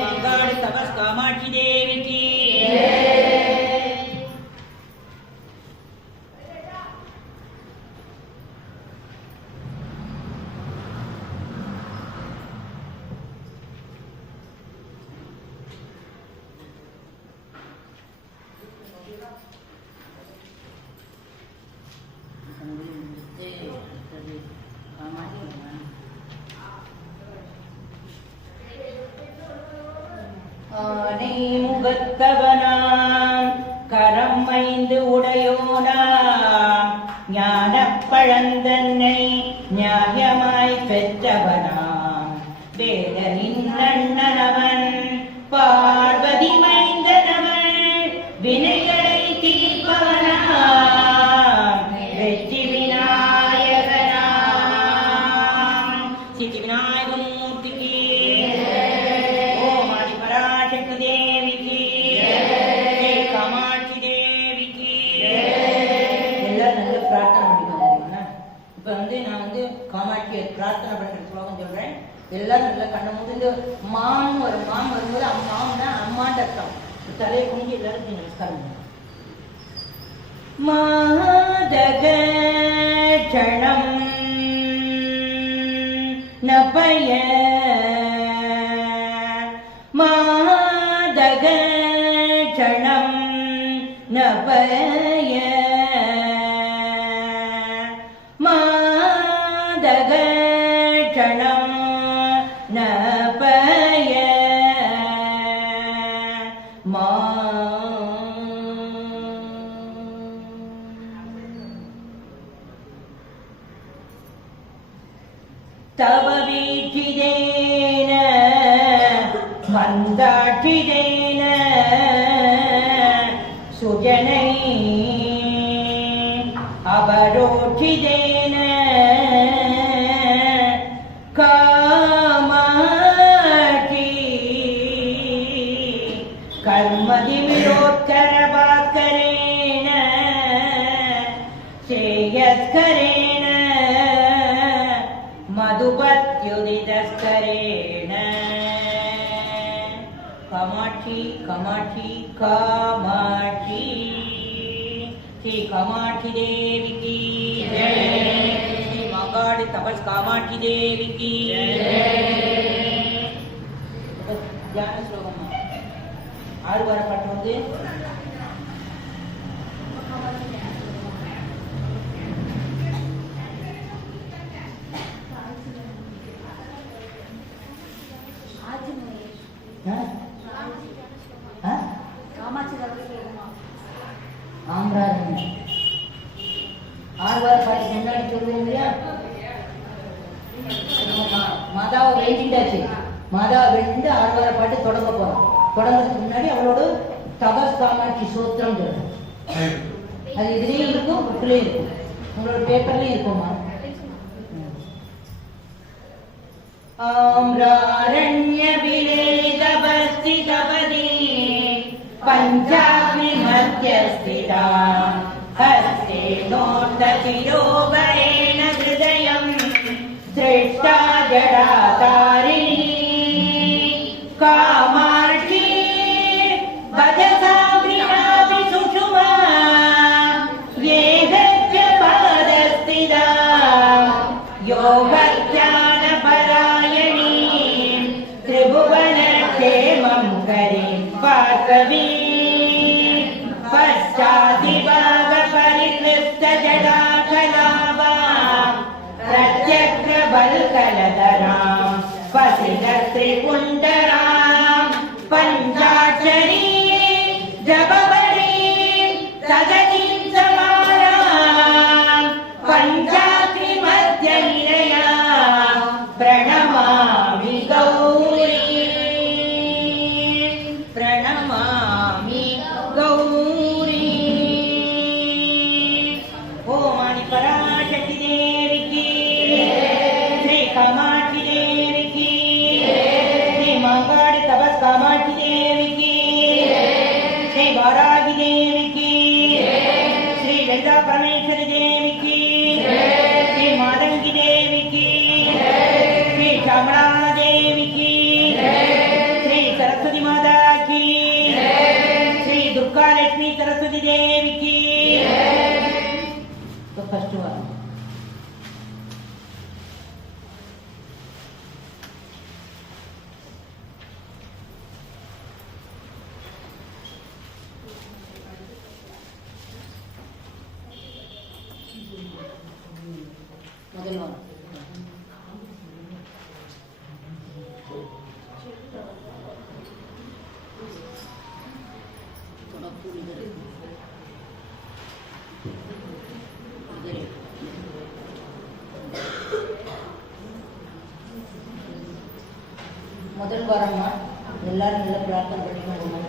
மங்காடு தபஸ் காமாட்சி தேவிக்கு ஆனை முகத்தவனாம் கரம் ஐந்து உடையோனாம் ஞானப் பழந்தன்னை நியாயமாய் பெற்றவனாம் வேதர மூர்த்தி கி ஓம் ஆதி பராசக்தி தேவி கி ஸ்ரீ காமாட்சி தேவி கி எல்லாம் நல்ல பிரார்த்தனை பண்ணிக்கோங்க. இப்ப நான் காமாட்சியை பிரார்த்தனை பண்ற ஸ்லோகம் சொல்றேன். எல்லாரும் நல்ல கண்ணை மூடி மாம் வரும். மாம் வரும்போது மாம்னா அம்மாண்ட அர்த்தம். தலையை குனிஞ்சு எல்லாரும் நமஸ்காரம் பண்ணுங்க. மாதகணம் நபய மாதகணம் நபய மாதகணம் நபய மா तव वीक्षितेन मन्दाक्षितेन सुजनैः अवरोक्षितेन कामाक्षी कर्मदिविरोत्करभास्करेण श्रेयस्करेण मधुपत्युदितस्करेण कामाक्षी कामाक्षी कामाक्षी श्री कामाक्षी देवी की जय। श्री मागाड़ी तपस कामाक्षी देवी की ध्यान श्लोकम आरु वार पट्टु ஆழ்வார் பாட்டுக்கு முன்னாடி சொல்லுவோம் இல்லையா? மாதாவை வேண்டிட்டாச்சு. மாதாவை வேண்டிட்டு ஆழ்வார பாட்டு தொடங்க போறோம். தொடங்குறதுக்கு முன்னாடி அவளோட தபஸ் காமாட்சி சூத்திரம் சொல்றோம். அது இதுலயும் இருக்கும், புக்லயும் இருக்கும், உங்களோட பேப்பர்லயும் இருக்குமா? आम्रारण्य विलेदवस्थितपदी पञ्चाग्नि मध्यस्थिता हस्ते नोत्तशिरोभरेण हृदयं सृष्टा जडातारिणी कामाक्षी भजसा प्रियापि सुषुमा येहस्य पादस्थिता योगज्ञानपरायणी त्रिभुवनक्षेमं करे पार्वती पश्चादिभागपरिक्लिष्टजडाकलापा प्रत्यग्रबल्कलधरां वसितत्रिपुण्डरां पञ्चाक्षरी जपवरीं सदतीं समानां पञ्चाग्निमध्यनिलया प्रणमामि गौरी प्रणमामि गौरी। ओम आदि पराशक्ति देवी की श्री कामाक्षी देवी की श्री मागाड़ी तपस कामाक्षी देवी की श्री वारागी देवी की श्री ललिता परमेश्वरी देवी की श्री मादंगी देवी की श्री चामड़ा देवी की श्री सरस्वती माता की श्री दुर्गा लक्ष्मी सरस्वती देवी की। तो फर्स्ट वन முதல் வாரம் முதல் வாரமா எல்லாரும் நல்ல பிரார்த்தனை பண்ணிக்கணும்.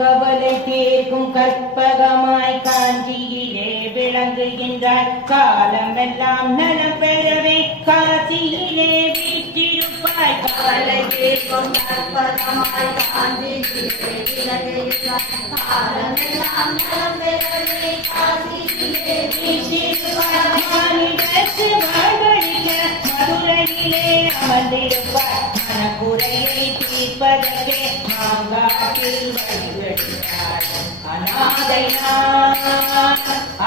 கவலை தீர்க்கும் கற்பகமாய் காஞ்சியிலே விளங்குகின்றார். காலமெல்லாம் நலம் பெறவே காசியிலே வீற்றிருப்பாய். கவலை தீர்க்கும் கற்பகமாய் காஞ்சியிலே விளங்குகின்றார். காலமெல்லாம் நலம் பெறவே காசியிலே வீற்றிருப்பாய். மானிடத்து வாழ்வழிக்க மதுரையிலே அமர்ந்திருப்பார். மனக்குறையை தீர்ப்பதற்கே மாங்காட்டில் வழிபடுகிறார். அநாதை நான்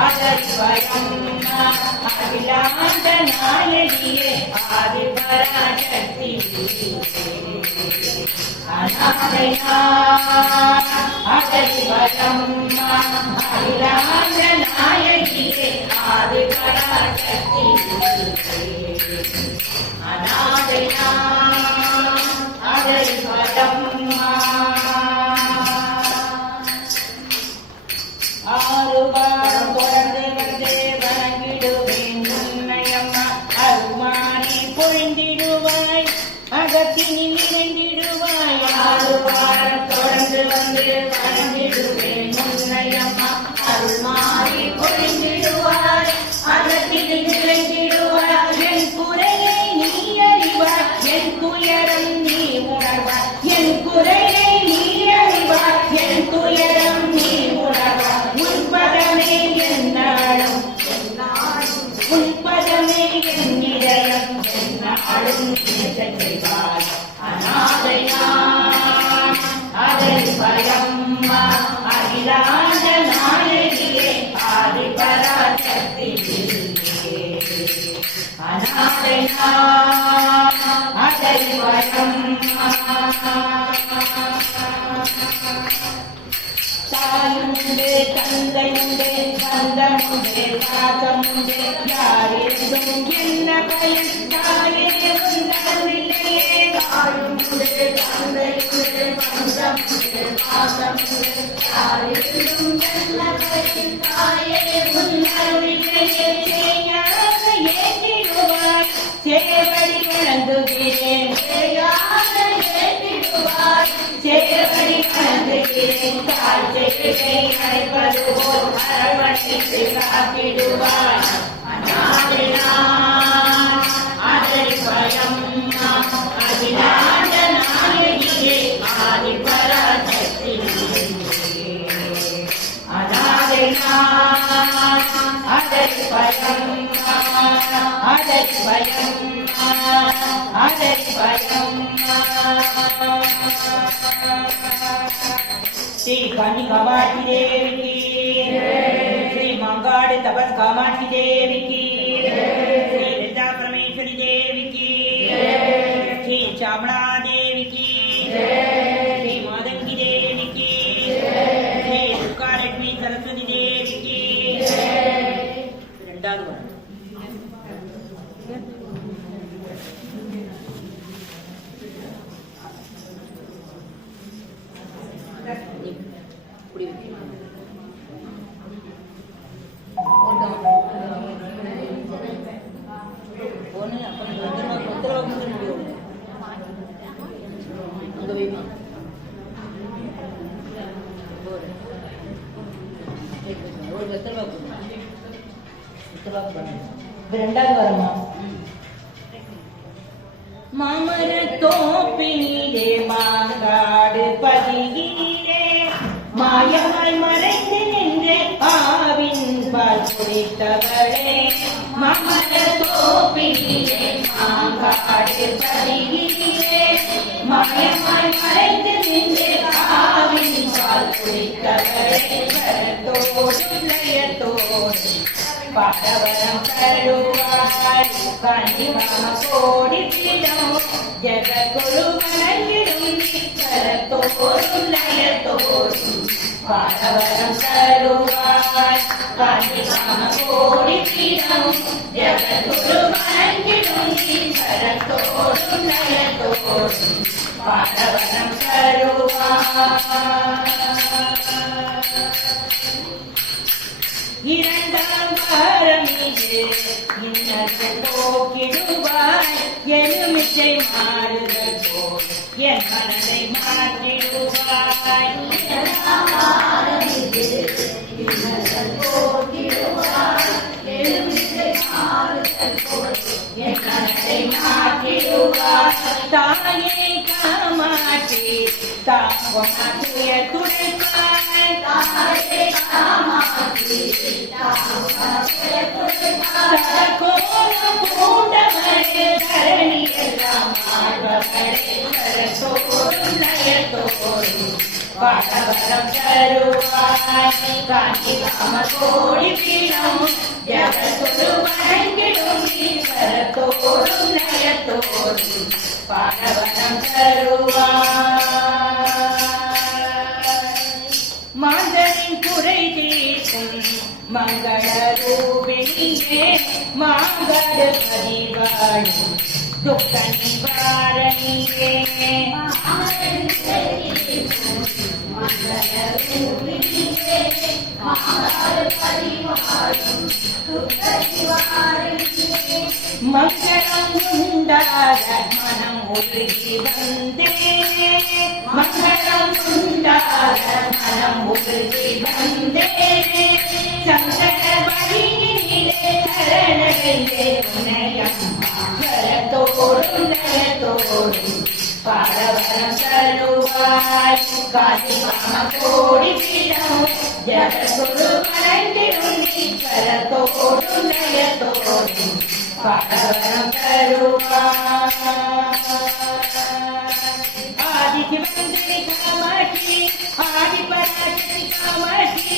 ஆதரிவயம் அகிலாண்ட நாயகியே ஆதிபராசக்தி. அநாதை நான் ஆதரிவயம் அகிலாண்ட நாயகியே ஆதிபராசக்தி. அநாதை நான் ஆதரிவயம் ஆறுவாரம் தொடர்ந்து வந்து வணங்கிடுவேன் உன்னையம்மா. அருமானி பொழிந்திடுவாய் அகத்தினில் நிறைந்திடுவாய். ஆறுவாரம் தொடர்ந்து வந்து வணங்கிடுவேன் உன்னையம்மா. அருள்மானி பொழிந்திடுவாய் அகத்தினில் நிறைந்திடுவாய். என் குறையை நீ அறிவாய் என் துயரம் நீ உணர்வாய். என் குறையை நீ அறிவாய் என் துயரம் நீ உணர்வாய். உன்பதமே என்னாலும் உன்பதமே என் இதயம் என்னாலும் செய்வாய். அநாதை நான் அதை பயம் அகிலாண்ட நாயகியே ஆதிபராசக்தி. அநாதை நான் அதை பயம் தாயுண்டு தந்தையுண்டு பந்தமுண்டு பாசமுண்டு யாரிருந்தும் என்ன பயன் தாயே உந்தனில்லையே. தாயுண்டு தந்தையுண்டு பந்தமுண்டு பாசமுண்டு யாரிருந்தும் என்ன பயன் தாயே உந்தனில்லையே. செய்யாக ஏற்றிடுவாய் சேவடி வணங்குகிறேன். செய்யாக ஏற்றிடுவாய் சேவடி வணங்குகிறேன். காற்றை அழைப்பது போல் அரவணைத்து காத்திடுவாய். அநாதை நான் ஆதரிப்பயம் அகிலாண்ட நாயகியே ஆதிபராசக்தி. அநாதை நான் ஆதரிப்பயம் ஆதரிப்பயம் ஆதரிப்பயம். श्री कानी कामाक्षी देवी की, श्री मांगाड़ तपस कामाक्षी देवी की, श्री ललिता परमेश्वरी देवी की, श्री चामड़ा देवी की, श्री माधवी देवी की, श्री दुर्गा लक्ष्मी सरस्वती देवी की. இரண்டாவது வரமா மாமர தோப்பினிலே மாங்காடு பதியிலே மாயமாய் மறைந்து நின்று ஆவின் பால் குடித்தவளே. மாமர தோப்பினிலே மாங்காடு பதியிலே மாயமாய் மறைந்து நின்று ஆவின் பால் குடித்தவளே. கரத்தோடும் லயத்தோடும் பாடவரம் தருவாய் காஞ்சி மாம கோடி பீடம் ஜெககுரு வணங்கிடும். கரத்தோடும் லயத்தோடும் பாடவரம் தருவாய் காஞ்சி மாம கோடி பீடம் ஜெககுரு வணங்கிடும். கரத்தோடும் லயத்தோடும் பாடவரம் தருவாய். இரண்டாம் வாரம் இது இன்னது போக்கிடுவாய் எலுமிச்சை மாறுதல் போல் என் மனதை மாற்றிடுவாய். இரண்டாம் மனதை மாற்றிடுவார் தாயே காமாட்சி தாவமாற்றிய துடைப்பாய் தாயே காமாட்சி தரகோலம் பூண்டவரே தரணியெல்லாம் ஆழ்பவரே தரசோடும் நயத்தோடும் பாடவரம் தருவாய் காஞ்சி காம கோடி பீடம் ஜகத்தொரு வணங்கிடும் ஈஸ்வரத்தோடும் நயத்தோடும் பாடவரம் தருவாய் மாந்தரின் குறை தீர்க்கும் மங்கள ரூபிணியே மாங்கட பதிவாழும் துக்க நிவாரணியே மங்களம் உண்டாக மனம் உருகி வந்தே மங்களம் உண்டாக மனம் உருகி வந்தே சங்கட வழியிலே சரணடைந்தே உனையம்மாதோடும் நயத்தோடும் பாடவரம் தருவாய் காதி காம கோடி பீடம் ஜகத்குரு வணங்கிடும் ஈஸ்வரத்தோடும் நயத்தோடும் பாடவரம் தருவாய் ஆதி சிவந்தரி காமாட்சி ஆதி பராசக்தி காமாட்சி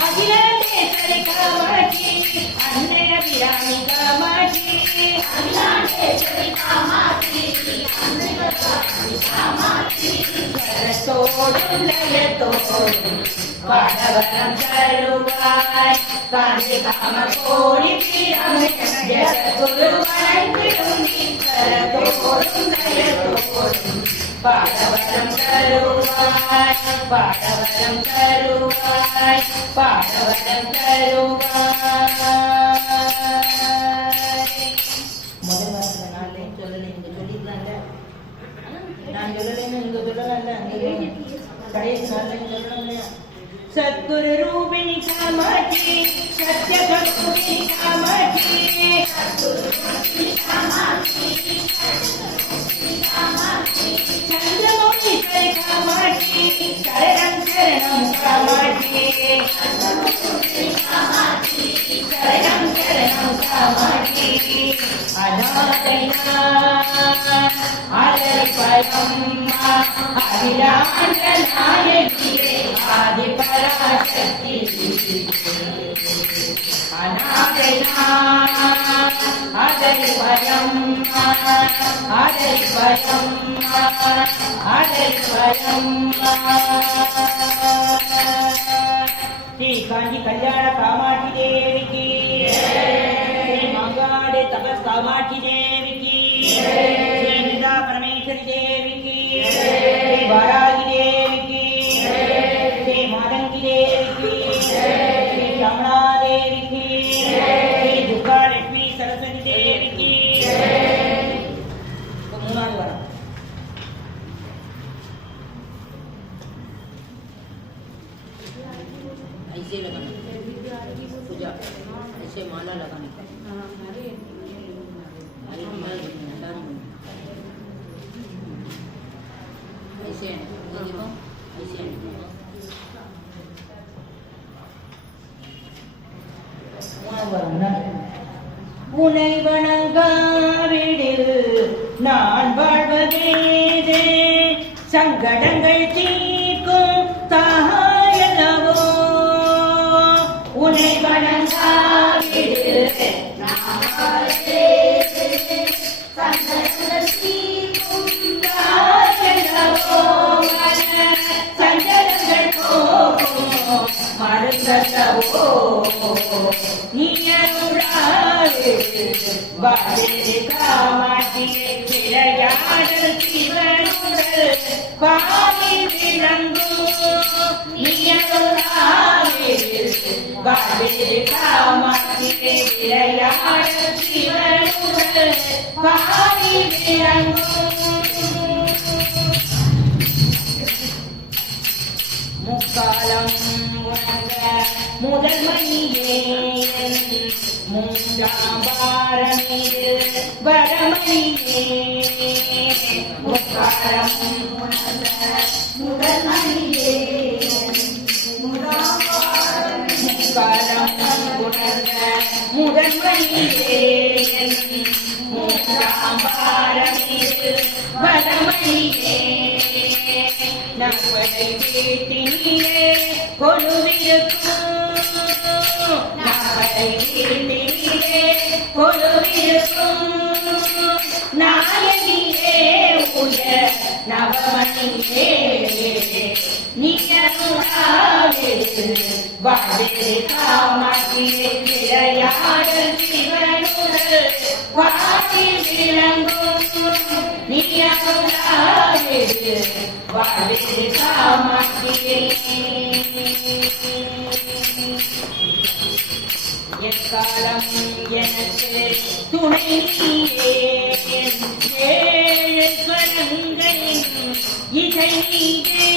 அகிலாண்டேஸ்வரி காமாட்சி அன்னைய பிராமி காமாட்சி சரத்தோடும் லயத்தோடும் பாடவரம் தருவாய் காஞ்சி காம கோடி பீடம் ஜகத்குரு வணங்கிடும் ஈஸ்வரத்தோடும் லயத்தோடும் பாடவரம் தருவாய் பாடவரம் தருவாய் பாடவரம் தருவாய் முதல் வாரத்துல நாளே சொல்லலை நீங்க சொல்லிக்கலாம்ல நான் சொல்லலைன்னு நீங்க சொல்லலாம்ல கடைசி நாள்ல நீங்க சொல்லலாம்ல சத்குரு ரூபிணி காமாட்சி சத்யகரூபிணி காமாட்சி சந்திரமௌலீஸ்வரி காமாட்சி சரணம் சரணம் காமாட்சி சரணம் சரணம் காமாட்சி அநாதைனா அலரிபயம்மா அகிலாண்ட நாயகியே ஆதி பராசக்தி அநாதைனா அலரிபயம்மா அலரிபயம்மா அலரிபயம்மா ஸ்ரீ காஞ்சி கல்யாண காமாட்சி தேவிக்கு ஸ்ரீ மங்காடு தபஸ் காமாட்சி தேவிக்கு ஸ்ரீ நிதா பரமேஸ்வரி தேவிக்கு ஸ்ரீ வாராகி தேவிக்கு ஸ்ரீ மாதங்கி தேவிக்கு ஸ்ரீ ரமணா தேவிக்கு ஸ்ரீ துர்காலட்சுமி சரஸ்வதி தேவிக்கு மூணாவது வாரம் ऐसे लगाना पूजा ऐसे माला लगाने का ऐसे देखो ऐसे உனை வணங்காவிடில் நான் வாழ்வதேதே சங்கடங்கள் தீர்க்கும் தாயல்லவோ உனை வணங்காவிடில் நான் வாழ்வதேதே சங்கடங்கள் தீர்க்கும் தாயல்லவோ சங்கடங்கள் போகும் மருந்தல்லவோ நீ அருளாலே வாழே காமாட்சியை விளையாடல் சிவனுடல் பாவி விளங்கும் நீ அருளாலே வாழே காமாட்சியை விளையாடல் சிவனுடல் பாவி விளங்கும் முக்காலம் முதல் மணியே மூன்றாம் வாரமீது வரமணியே முக்காரம் முதல் மணியே முக்காரம் உணர்ந்த முதல் மணியே மூன்றாம் வாரமீது வரமணியே நற்படை வீட்டினிலே கொலுவிருக்கும் நற்படை வீட்டினிலே கொலுவிருக்கும் நாயகியே உய நவமணியே நீயருளாவே வாழே காமாட்சியே விளையாடல் சிவனுடல் வாடி விளங்கும் நீயருளாவே வாழே காமாட்சியே எக்காலம் எனக்கு துணை நீயே ஏழு ஸ்வரங்களின் இசை நீயே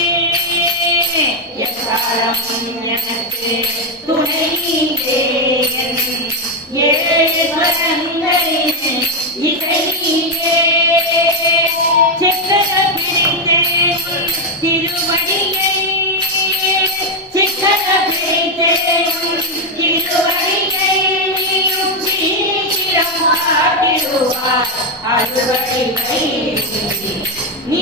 எக்காலம் எனக்கு துணை நீயே ஏழு ஸ்வரங்களின் இசை நீயே செக்கர பிடித்தேன் திருவடியை சிக்கன பிடித்தேன் திருவடியை நீயும் சீக்கிரம் காட்டிடுவார் அறுவடை நீ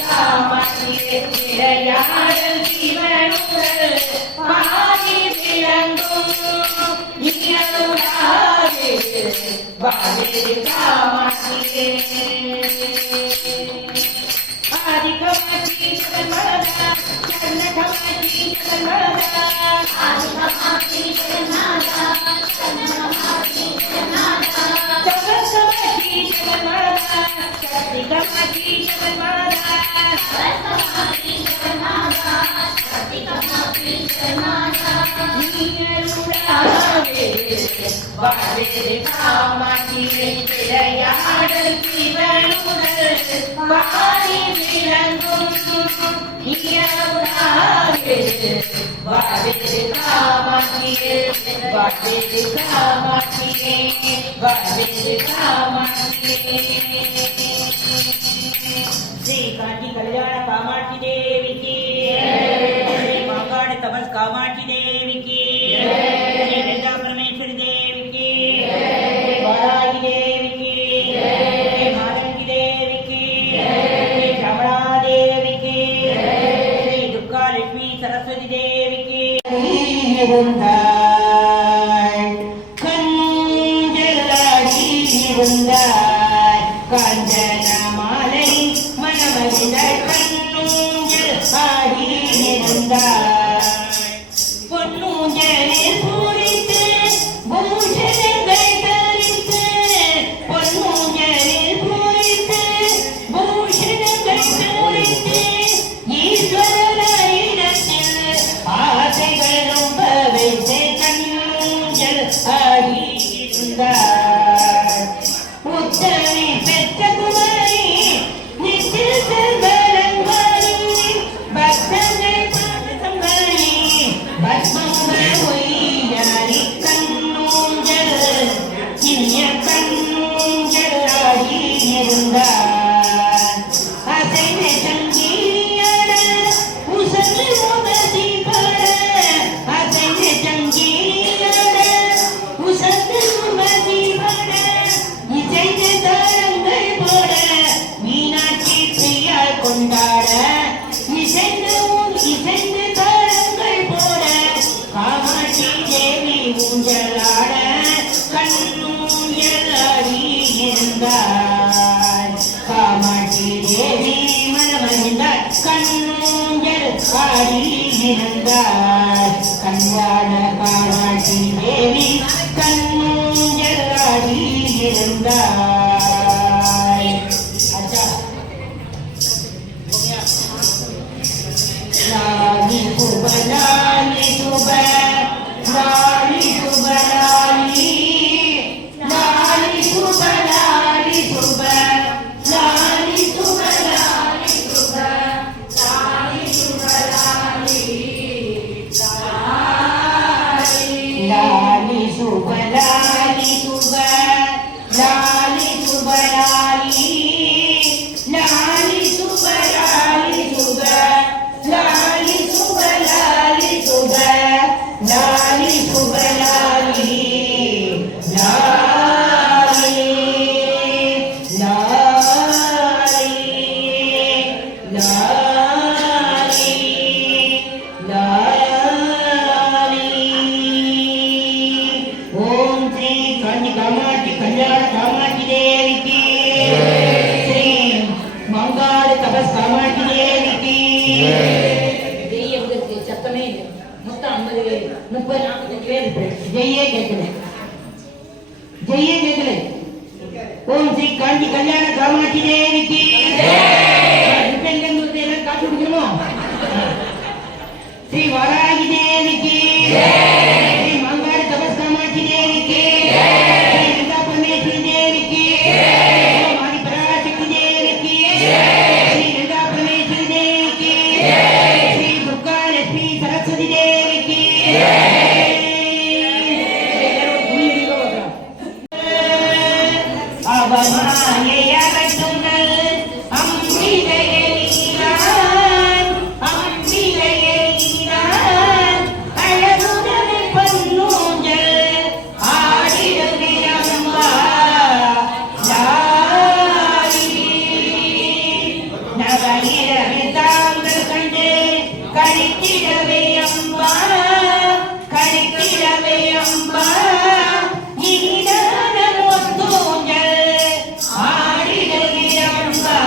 காமாட்சியே விளையாடல் சிவனுடல் பாடி விளங்கும் நீயருளாவே வாழே காமாட்சியே ஆதிகமாட்சி ஜெகன்மாதா சரணகமாட்சி ஜெகன்மாதா ஆதிகமாட்சி ஜெகன்மாதா சரணகமாட்சி ஜெகன்மாதா ஜகத்கமாட்சி ஜெகன்மாதா சக்திகமாட்சி ஜெகன்மாதா சரஸ்வதி ஜெகன்மாதா சக்திகமாட்சி ஜெகன்மாதா நீயருளாவே வாழே காமாட்சியே விளையாடல் சிவனுடல் பாடி விளங்கும் நீயருளாவே வாழே காமாட்சியே வாழே காமாட்சியே வாழே காமாட்சியே श्री कांची कल्याण कामाक्षी देवी की श्री माकाड़ तपस कामाक्षी देवी की श्री गंगा परमेश्वरी देवी की श्री वाराही देवी की श्री मालंगी देवी की श्री श्यामला देवी की श्री दुर्गा लक्ष्मी सरस्वती देवी की காஞ்சன மாலை மனமறிந்த கண்ணூஞ்சல் ஆடி இருந்தாய் பொன்னூஞ்சலில் பூரித்து பூஷணங்கள் தரித்து பொன்னூஞ்சலில் பூரித்து பூஷணங்கள் தரித்து ஈஸ்வரனிடத்தில் ஆசைகள் ரொம்ப வைத்து கண்ணூஞ்சல் ஆடி இருந்தாய் உத்தமி பெற்ற குமரி நித்திய செல்வரங்கரி பக்தர்கள் பாதசங்கரி பத்மங்கள் ஒய்யாரி கண்ணூஞ்சல் இனிய கண்ணூஞ்சல் ஆடி இருந்தார் அசைந்த சங்கீரியாட உசந்து உதசி பட அசைந்த சங்கீரியாட உசந்து உதசி பட இசைந்து தாரங்கள் போட மீனாட்சி பிரியால் கொண்டாட இசைந்து தாரங்கள் போட காமாட்சி தேவி ஊஞ்சலாட கண்ணூஞ்சல் ஆடி இருந்தார் காமாட்சி தேவி மனமறிந்தார் கண்ணூஞ்சல் ஆடி இருந்தார் கண்வான காமாட்சி தேவி கண்ணூஞ்சல் ஆடி இருந்தாய் அச்சா லாலி சுப லாலி சுப லாலி சுப லாலி லாலி சுப லாலி சுப லாலி சுப லாலி சுப லாலி சுப லாலி சுபலாலி லாலி லாலி லாலி லாலி. ஓம் ஸ்ரீ கன்னி காமாட்சி கல்யாண காமாட்சி தேவிக்கு, ஸ்ரீ மங்காடு தபஸ் காமாட்சி தேவிக்கு. ஜெய்ய உங்களுக்கு சத்தமே இல்லை. மொத்தம் 50 30 45 பேர் இருக்கு. ஜெய்யே கேட்கல, ஜெய்யே கேட்கல. ஓம் ஸ்ரீ காஞ்சி கல்யாண காமாட்சி தேவிக்கு. இப்ப எங்க இருந்து எல்லாம் காசு குடிக்கணும். ஸ்ரீ வராகி தேவிக்கு, ஸ்ரீ மங்காடு தபஸ் காமாட்சி தேவிக்கு, ஸ்ரீ லலிதா பரமேஸ்வரி தேவிக்கு, ஓம் ஆதி பராசக்தி தேவிக்கு, ஸ்ரீ லலிதா பரமேஸ்வரி தேவிக்கு, ஸ்ரீ துர்கா லட்சுமி சரஸ்வதி தேவிக்கு. அவமாயையகற்றுங்கள் அம்பிகையினான் அம்பிகையினான் அழகுடனை பொன்னூஞ்சல் ஆடிடுமே அம்மா லாலி. நவயிரவு தாங்கள் கண்டு கழித்திடவே அம்மா கழித்திடவே அம்மா. இனிதான பொன்னூஞ்சல் ஆடிடுமே அம்மா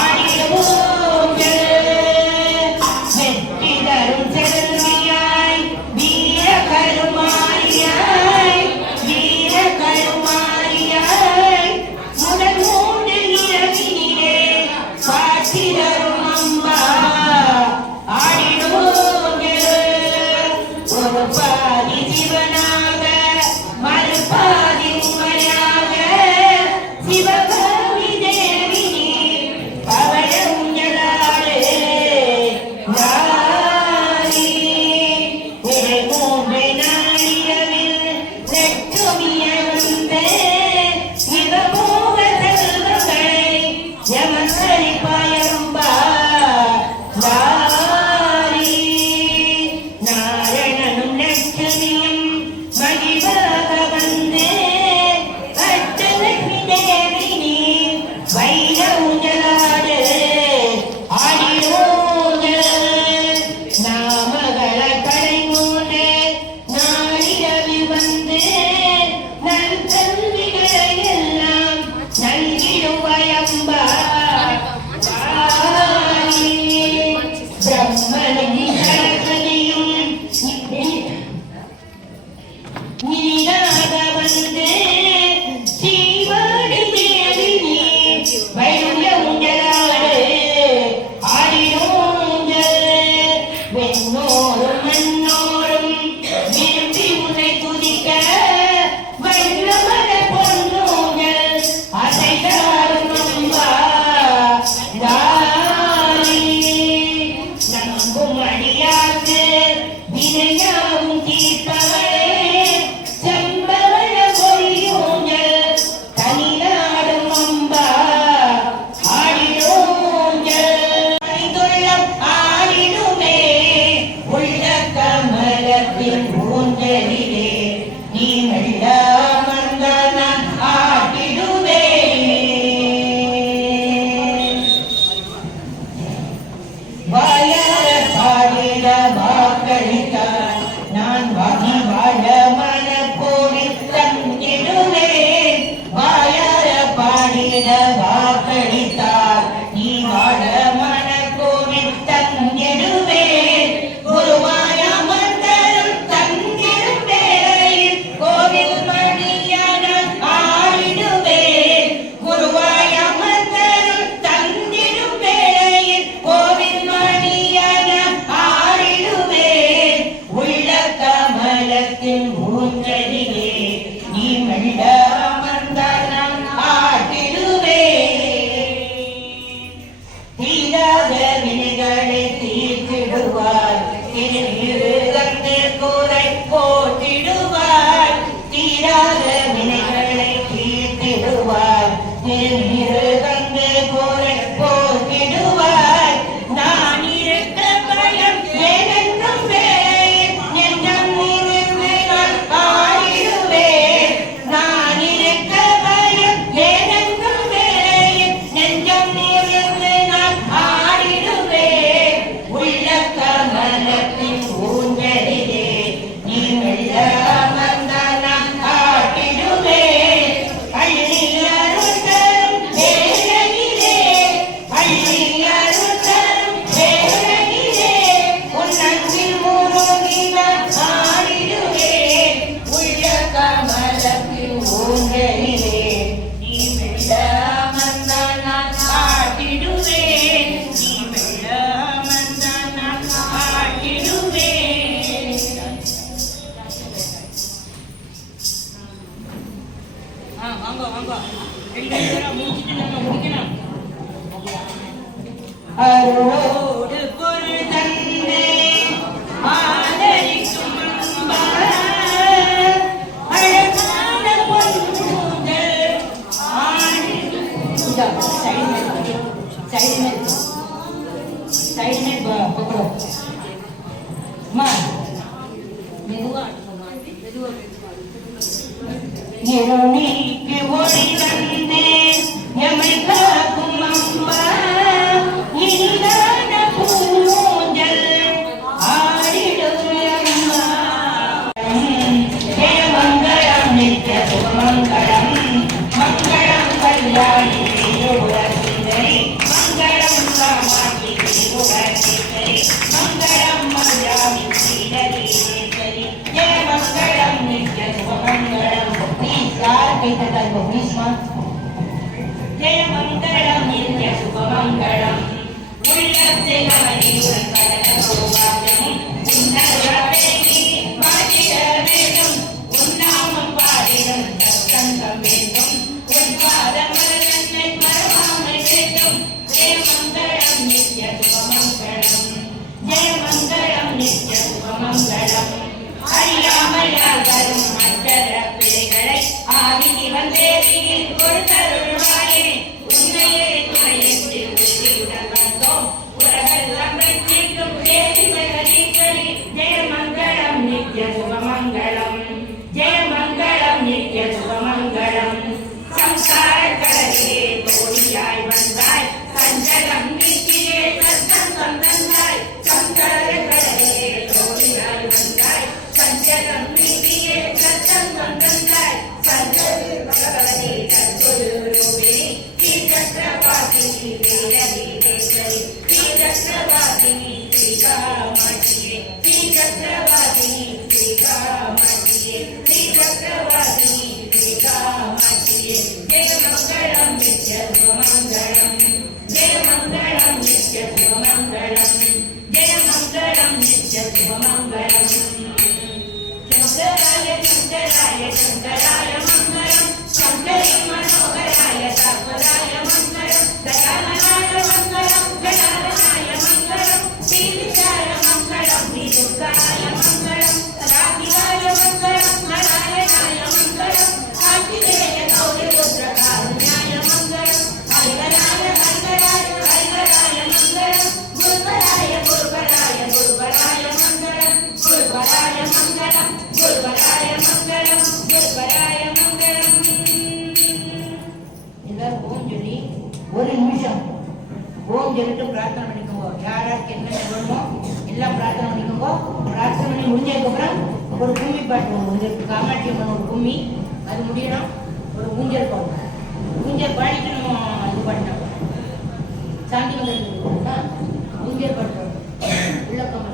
ஆடிடுவோங்கள். வெற்றி தரும் செல்வியாய் வீர கருமாரியாய் வீர கருமாரியாய் முதல் 3 இரவினிலே காட்சி தரும் அம்மா ஆடிடுவோங்கள். ஒரு பாதி சிவனாக மறுபாதி உமையாக சிவகாமி தேவி பவள உஞ்சலாடே லாலி. இதை 3 நாளிரவில் லட்சுமிய வந்து சிவபோக செல்வங்களை யமசரிப்பாயம்பா லாலி. நாரணனும் லட்சுமியும் மகிழ்வாக வந்து அஷ்டலட்சுமி தேவி நீ வைர ஊஞ்சலாடு ஆடியோஞ்சல். நாமகள கடை 3 நாளிரவில் வந்து நற்கல்விகளை எல்லாம் நல்கிடுவாயம்பா லாலி. பிரம்மனின் சரஸ்வதியும் நீராக வந்து சீவாடி தேவி நீ வைர ஊஞ்சலாடு ஆடியோஞ்சல். வெண்ணோரும் மண்ணோரும் விரும்பி உன்னை துதிக்க வைரமர பொன்னூஞ்சல் அசைதாடும் அம்பா லாலி. நம்பும் அடியாக்கு வினையாவும் தீர்ப்பவளே செம்பவள பொழியூஞ்சல் தனிநாடும் அம்பா ஆடியோஞ்சல். ஐந்துள்ளம் ஆடிடுமே உள்ள கமலத்தின் ஊஞ்சலிலே நீ மெல்ல அமர்ந்தால் நான் ஆட்டிடுவேன். வாயார பாடிட வாக்களித்தார் நான் வாங்கி வாழ மனப்போடி தங்கிடுவேன். வாயார பாடிட வாக்களித்தார் நீ வாழ மனப்போடி தங்கிடுவேன். குருவாய மந்தரும் தங்கிடும் வேளையில் கோவில் மணியான ஆடிடுவேன். குருவாய மந்தரும் தங்கிடும் வேளையில் கோவில் மணியான ஆடிடுவேன். உள்ள கமலத்தின் ஊஞ்சலிலே நீ மெல்ல அமர்ந்தால் நான் ஆட்டிடுவேன். தீராத வினைகளை தீர்த்திடுவார் திருநீரு தந்து கூரை போட்டிடுவார். தீராத வினைகளை தீர்த்திடுவார் திருநீரு தந்து கூரை போட்டிடுவார். நான் இருக்க பயம் ஏனென்றும் வேளையில் மெதுவா ஆட்டுங்கம்மா, மெதுவா பேசுமா. இருநீக்கு ஒளி தந்தே எமை காக்கும் அம்மா இனிதான பூஞ்சல் ஆடிடும் அம்மா. ஜெய மங்களம் நித்ய சுமங்கலம் மங்களம் கல்யாணி திருவுரசிதரி மங்களம் காமாட்சி திருவுரசிதரி மங்களம் மல்யாமி ஸ்ரீதரீஸ்வரி ஜெய மங்களம் நித்ய சுமங்கலம். யார் கை தட்டாங்க ப்ளீஸ்மா. ஜெய மங்களம் நித்ய சுபமங்களம் உள்ளத்தில் அமரி உன் கலக சௌபாகியம் உன்னருளி பாடிட வேண்டும் உன்னாமம் பாடிடும் சந்தம் வேண்டும் உன் பாதமலர் என்னை மறவாமல் வேண்டும். ஜெய மங்களம் நித்ய சுபமங்களம் ஜெய மங்களம் நித்ய சுபமங்களம். அறியாமல் யாரும் அச்சர பிழைகளை ஆதி வந்தேரியில் கொடுத்தருள்வாயே உன்னையே துணையென்று உறுதியுடன் வந்தோம் உலகெல்லாம் வெற்றிக்கும் தேவி மகரீஸ்வரி. ஜெய மங்களம் நித்ய சுபமங்களம் ஜெய மங்களம் நித்ய சுபமங்களம். சம்சார கடலிலே தோழியாய் வந்தாய் சஞ்சலம் நீக்கியே சத்தம் தந்தாய் சம்சார கடலிலே தோழியாய் வந்தாய் சஞ்சலம் நீக்கியே சத்தம் தந்தாய் சஞ்சலி பகவதி தற்பொரு ரூபிணி ஸ்ரீ சக்கரவாசினி வீரவீரேஸ்வரி ஸ்ரீ சக்கரவாசினி ஸ்ரீ காமாட்சியே ஸ்ரீ சக்கரவாசினி ஸ்ரீ காமாட்சியே ஸ்ரீ சக்கரவாசினி ஸ்ரீ காமாட்சியே. ஜெய மங்களம் நித்ய சுபமங்களம் ஜெய மங்களம் நித்ய சுபமங்களம் ஜெய மங்களம் நித்ய சுபமங்களம். சங்கராய சங்கராய சங்கராய மங்களம் சங்கரி மனோகராய சாஸ்வராய மங்களம் தயானராய மங்களம் ஜனாரனாய மங்களம் ஸ்ரீவிஜாய மங்களம் ஸ்ரீதுர்காய மங்களம் ராதிகாய மங்களம் நாராயணாய மங்களம் கார்த்திகேய கௌரி ருத்ரகாருண்யாய மங்களம் ஹரிகராய ஹரிகராய ஹரிகராய மங்களம் குருபராய குருபராய குருபராய மங்களம் குருபராய மங்களம் குருபராய மங்களம் குருபராய மங்களம். எல்லாரும் ஓம் சொல்லி ஒரு நிமிஷம் ஓம் சொல்லிட்டு பிரார்த்தனை பண்ணிக்கோங்க. யாராருக்கு என்ன வேணுமோ எல்லாம் பிரார்த்தனை பண்ணிக்கோங்க. பிரார்த்தனை பண்ணி முடிஞ்சதுக்கப்புறம் ஒரு கும்மி பாட்டு வந்து காமாட்சி அம்மன் ஒரு கும்மி அது முடியணும். ஒரு ஊஞ்சல் பாடணும். ஊஞ்சல் பாடிட்டு நம்ம இது பண்ணோம் சாந்தி மந்திரம் ஊஞ்சல் பாட்டு விளக்கம்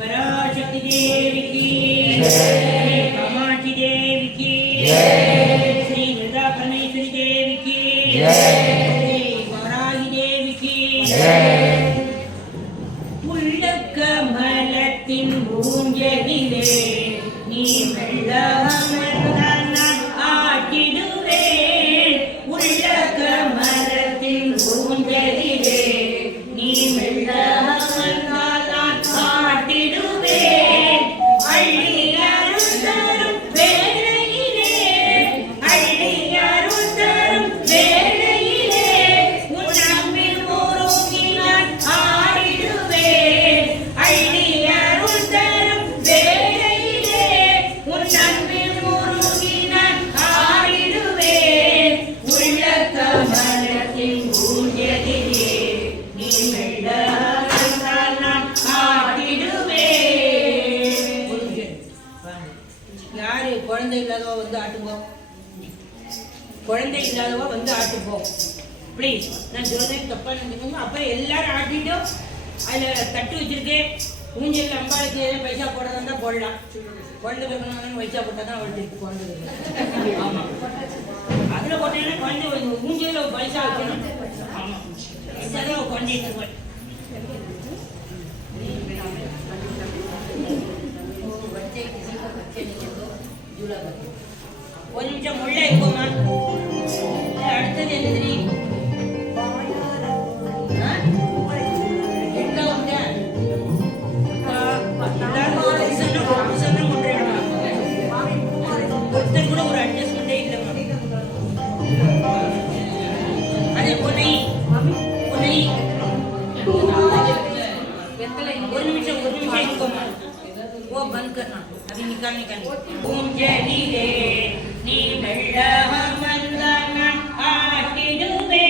पराशक्ति देवी की जय, कामाक्षी देवी की जय, श्री मृदा परमेश्वरी देवी की जय, श्री वाराही देवी की जय. உள்ளக்கமலத்தின் ஊஞ்சலிலே நீ மெல்லமர்ந்தான் ஆட்டிடுவேன். உள்ளக்கமலத்தின் ஊஞ்சலிலே நீ மெல்லமர்ந்தான் ஆட்டிடுவேன். அள்ளி அருள் தரும் வேளையிலே அள்ளி அருள் தரும் வேளையிலே உன் அன்பில் முருகி நான் ஆடிடுவேன். அள்ளி அருள் தரும் வேளையிலே உன் அன்பில் முருகி நான் ஆடிடுவேன். உள்ள கமலத்தின் ஊஞ்சலிலே நீ மெல்ல நான் ஆடிடுவேன். யாரு குழந்தை இல்லாதவ வந்து ஆட்டுங்கோ, குழந்தை இல்லாதவ வந்து ஆட்டுப்போ ப்ளீஸ். நான் சொல்றேன் தப்பா நினைச்சுக்கோங்க. அப்புறம் எல்லாரும் ஆட்டிட்டும் அதில் தட்டு வச்சிருக்கேன். ஊஞ்சல் அம்பாளுக்கு எதாவது பைசா போடுறதா போடலாம். குழந்தை வைக்கணும் பைசா போட்டால் தான் அவளுக்கு குழந்தை. ஆமாம், அதில் போட்டீங்கன்னா குழந்தை ஊஞ்சலில் பைசா வைக்கணும். ஆமாம். வந்திட்டு ஒரு நிமிஷம் முள்ள இருக்குமா அடுத்தது என்னது ஒருத்தர் கூட ஒரு அட்ஜஸ்ட்மெண்டே இல்லைம்மா அதே பொன்னை ஒரு நிமிஷம் இருக்குமா वो बंद करना अभी निकालने का नहीं पूंजलिले नी मेल्ला मंदन आटिडुवे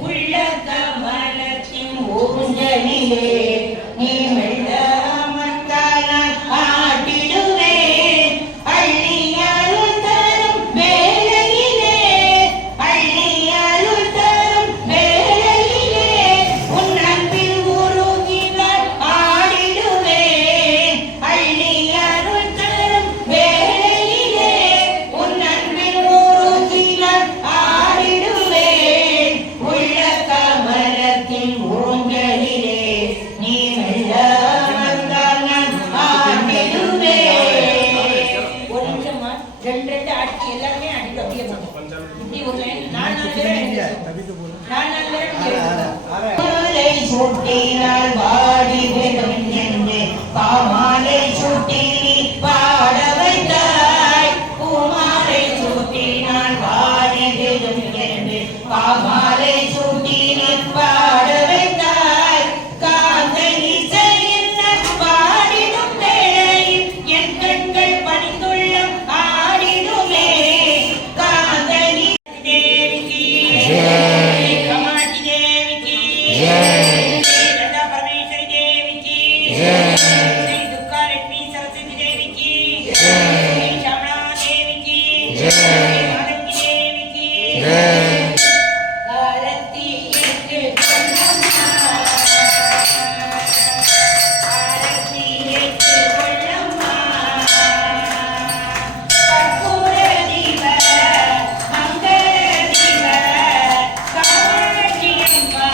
उल्ल कमलतिन पूंजलिले नी मेल्ला मंदन आटिडुवे अल्लियारुल तरुम वेलैले अल्लियारुल तरुम वेलैले उन्नंबिल उरुगिनार आडिडुवे வாடி வேண்டும் என்று பாமாலை சுட்டி பாட வைத்தாய் பூமாலை சுட்டினால் வாடி வேண்டும் என்று பாமாலை சுட்டி பாட வைத்தாய் காந்தை இசையில் பாடிடும் வேளையில் என் கண்கள் பணிந்துள்ள ஆடிடுமே காந்தை தேவிக்கு கமாட்சி தேவிக்கு परमेश्वरी देवी की श्री दुर्गा लक्ष्मी सरस्वती देवी की श्री श्यामला देवी की श्री माधवी देवी की आरती एक कलमा आरती एक कलमा कर्पूर दीप मंगल दीप कामाक्षी अम्मा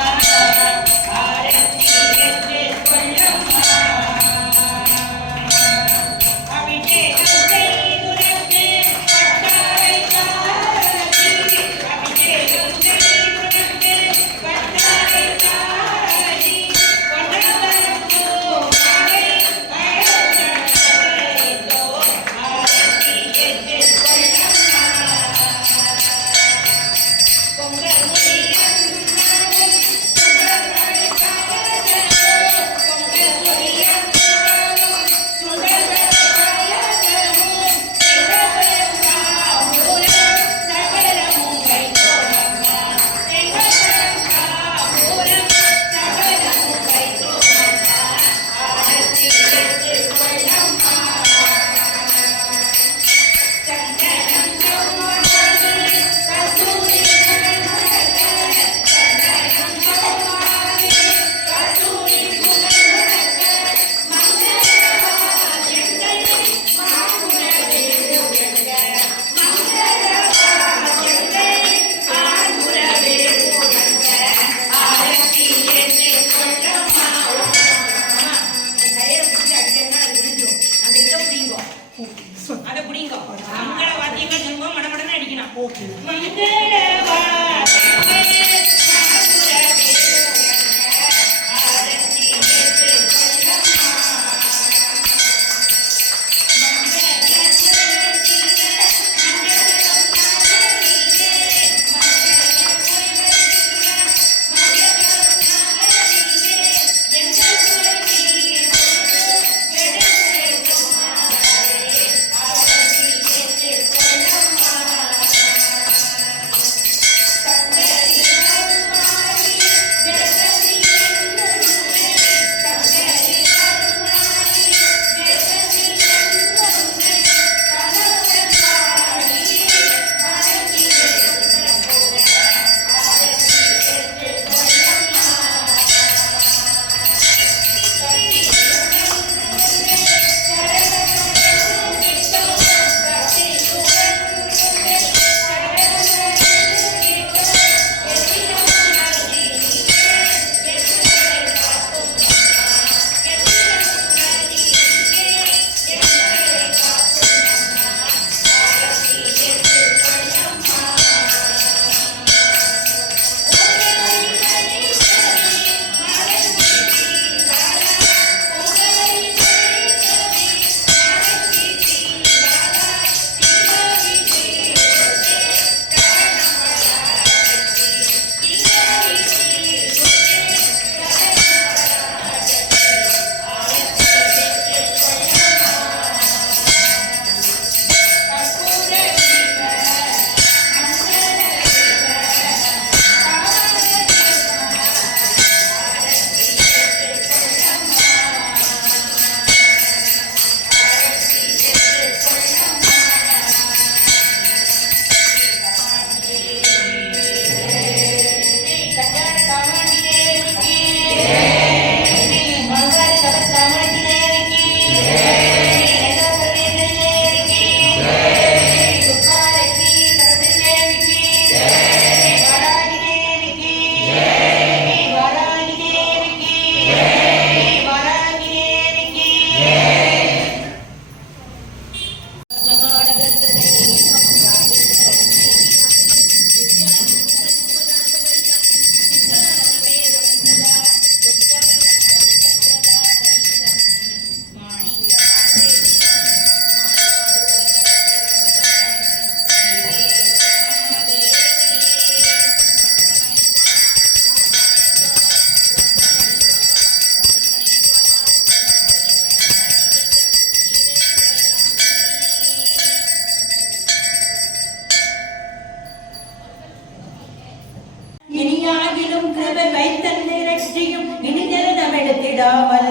வையும் கிருபை வைத்தன்னை ரட்சியும் இனிதரம் எடுத்திடாமல்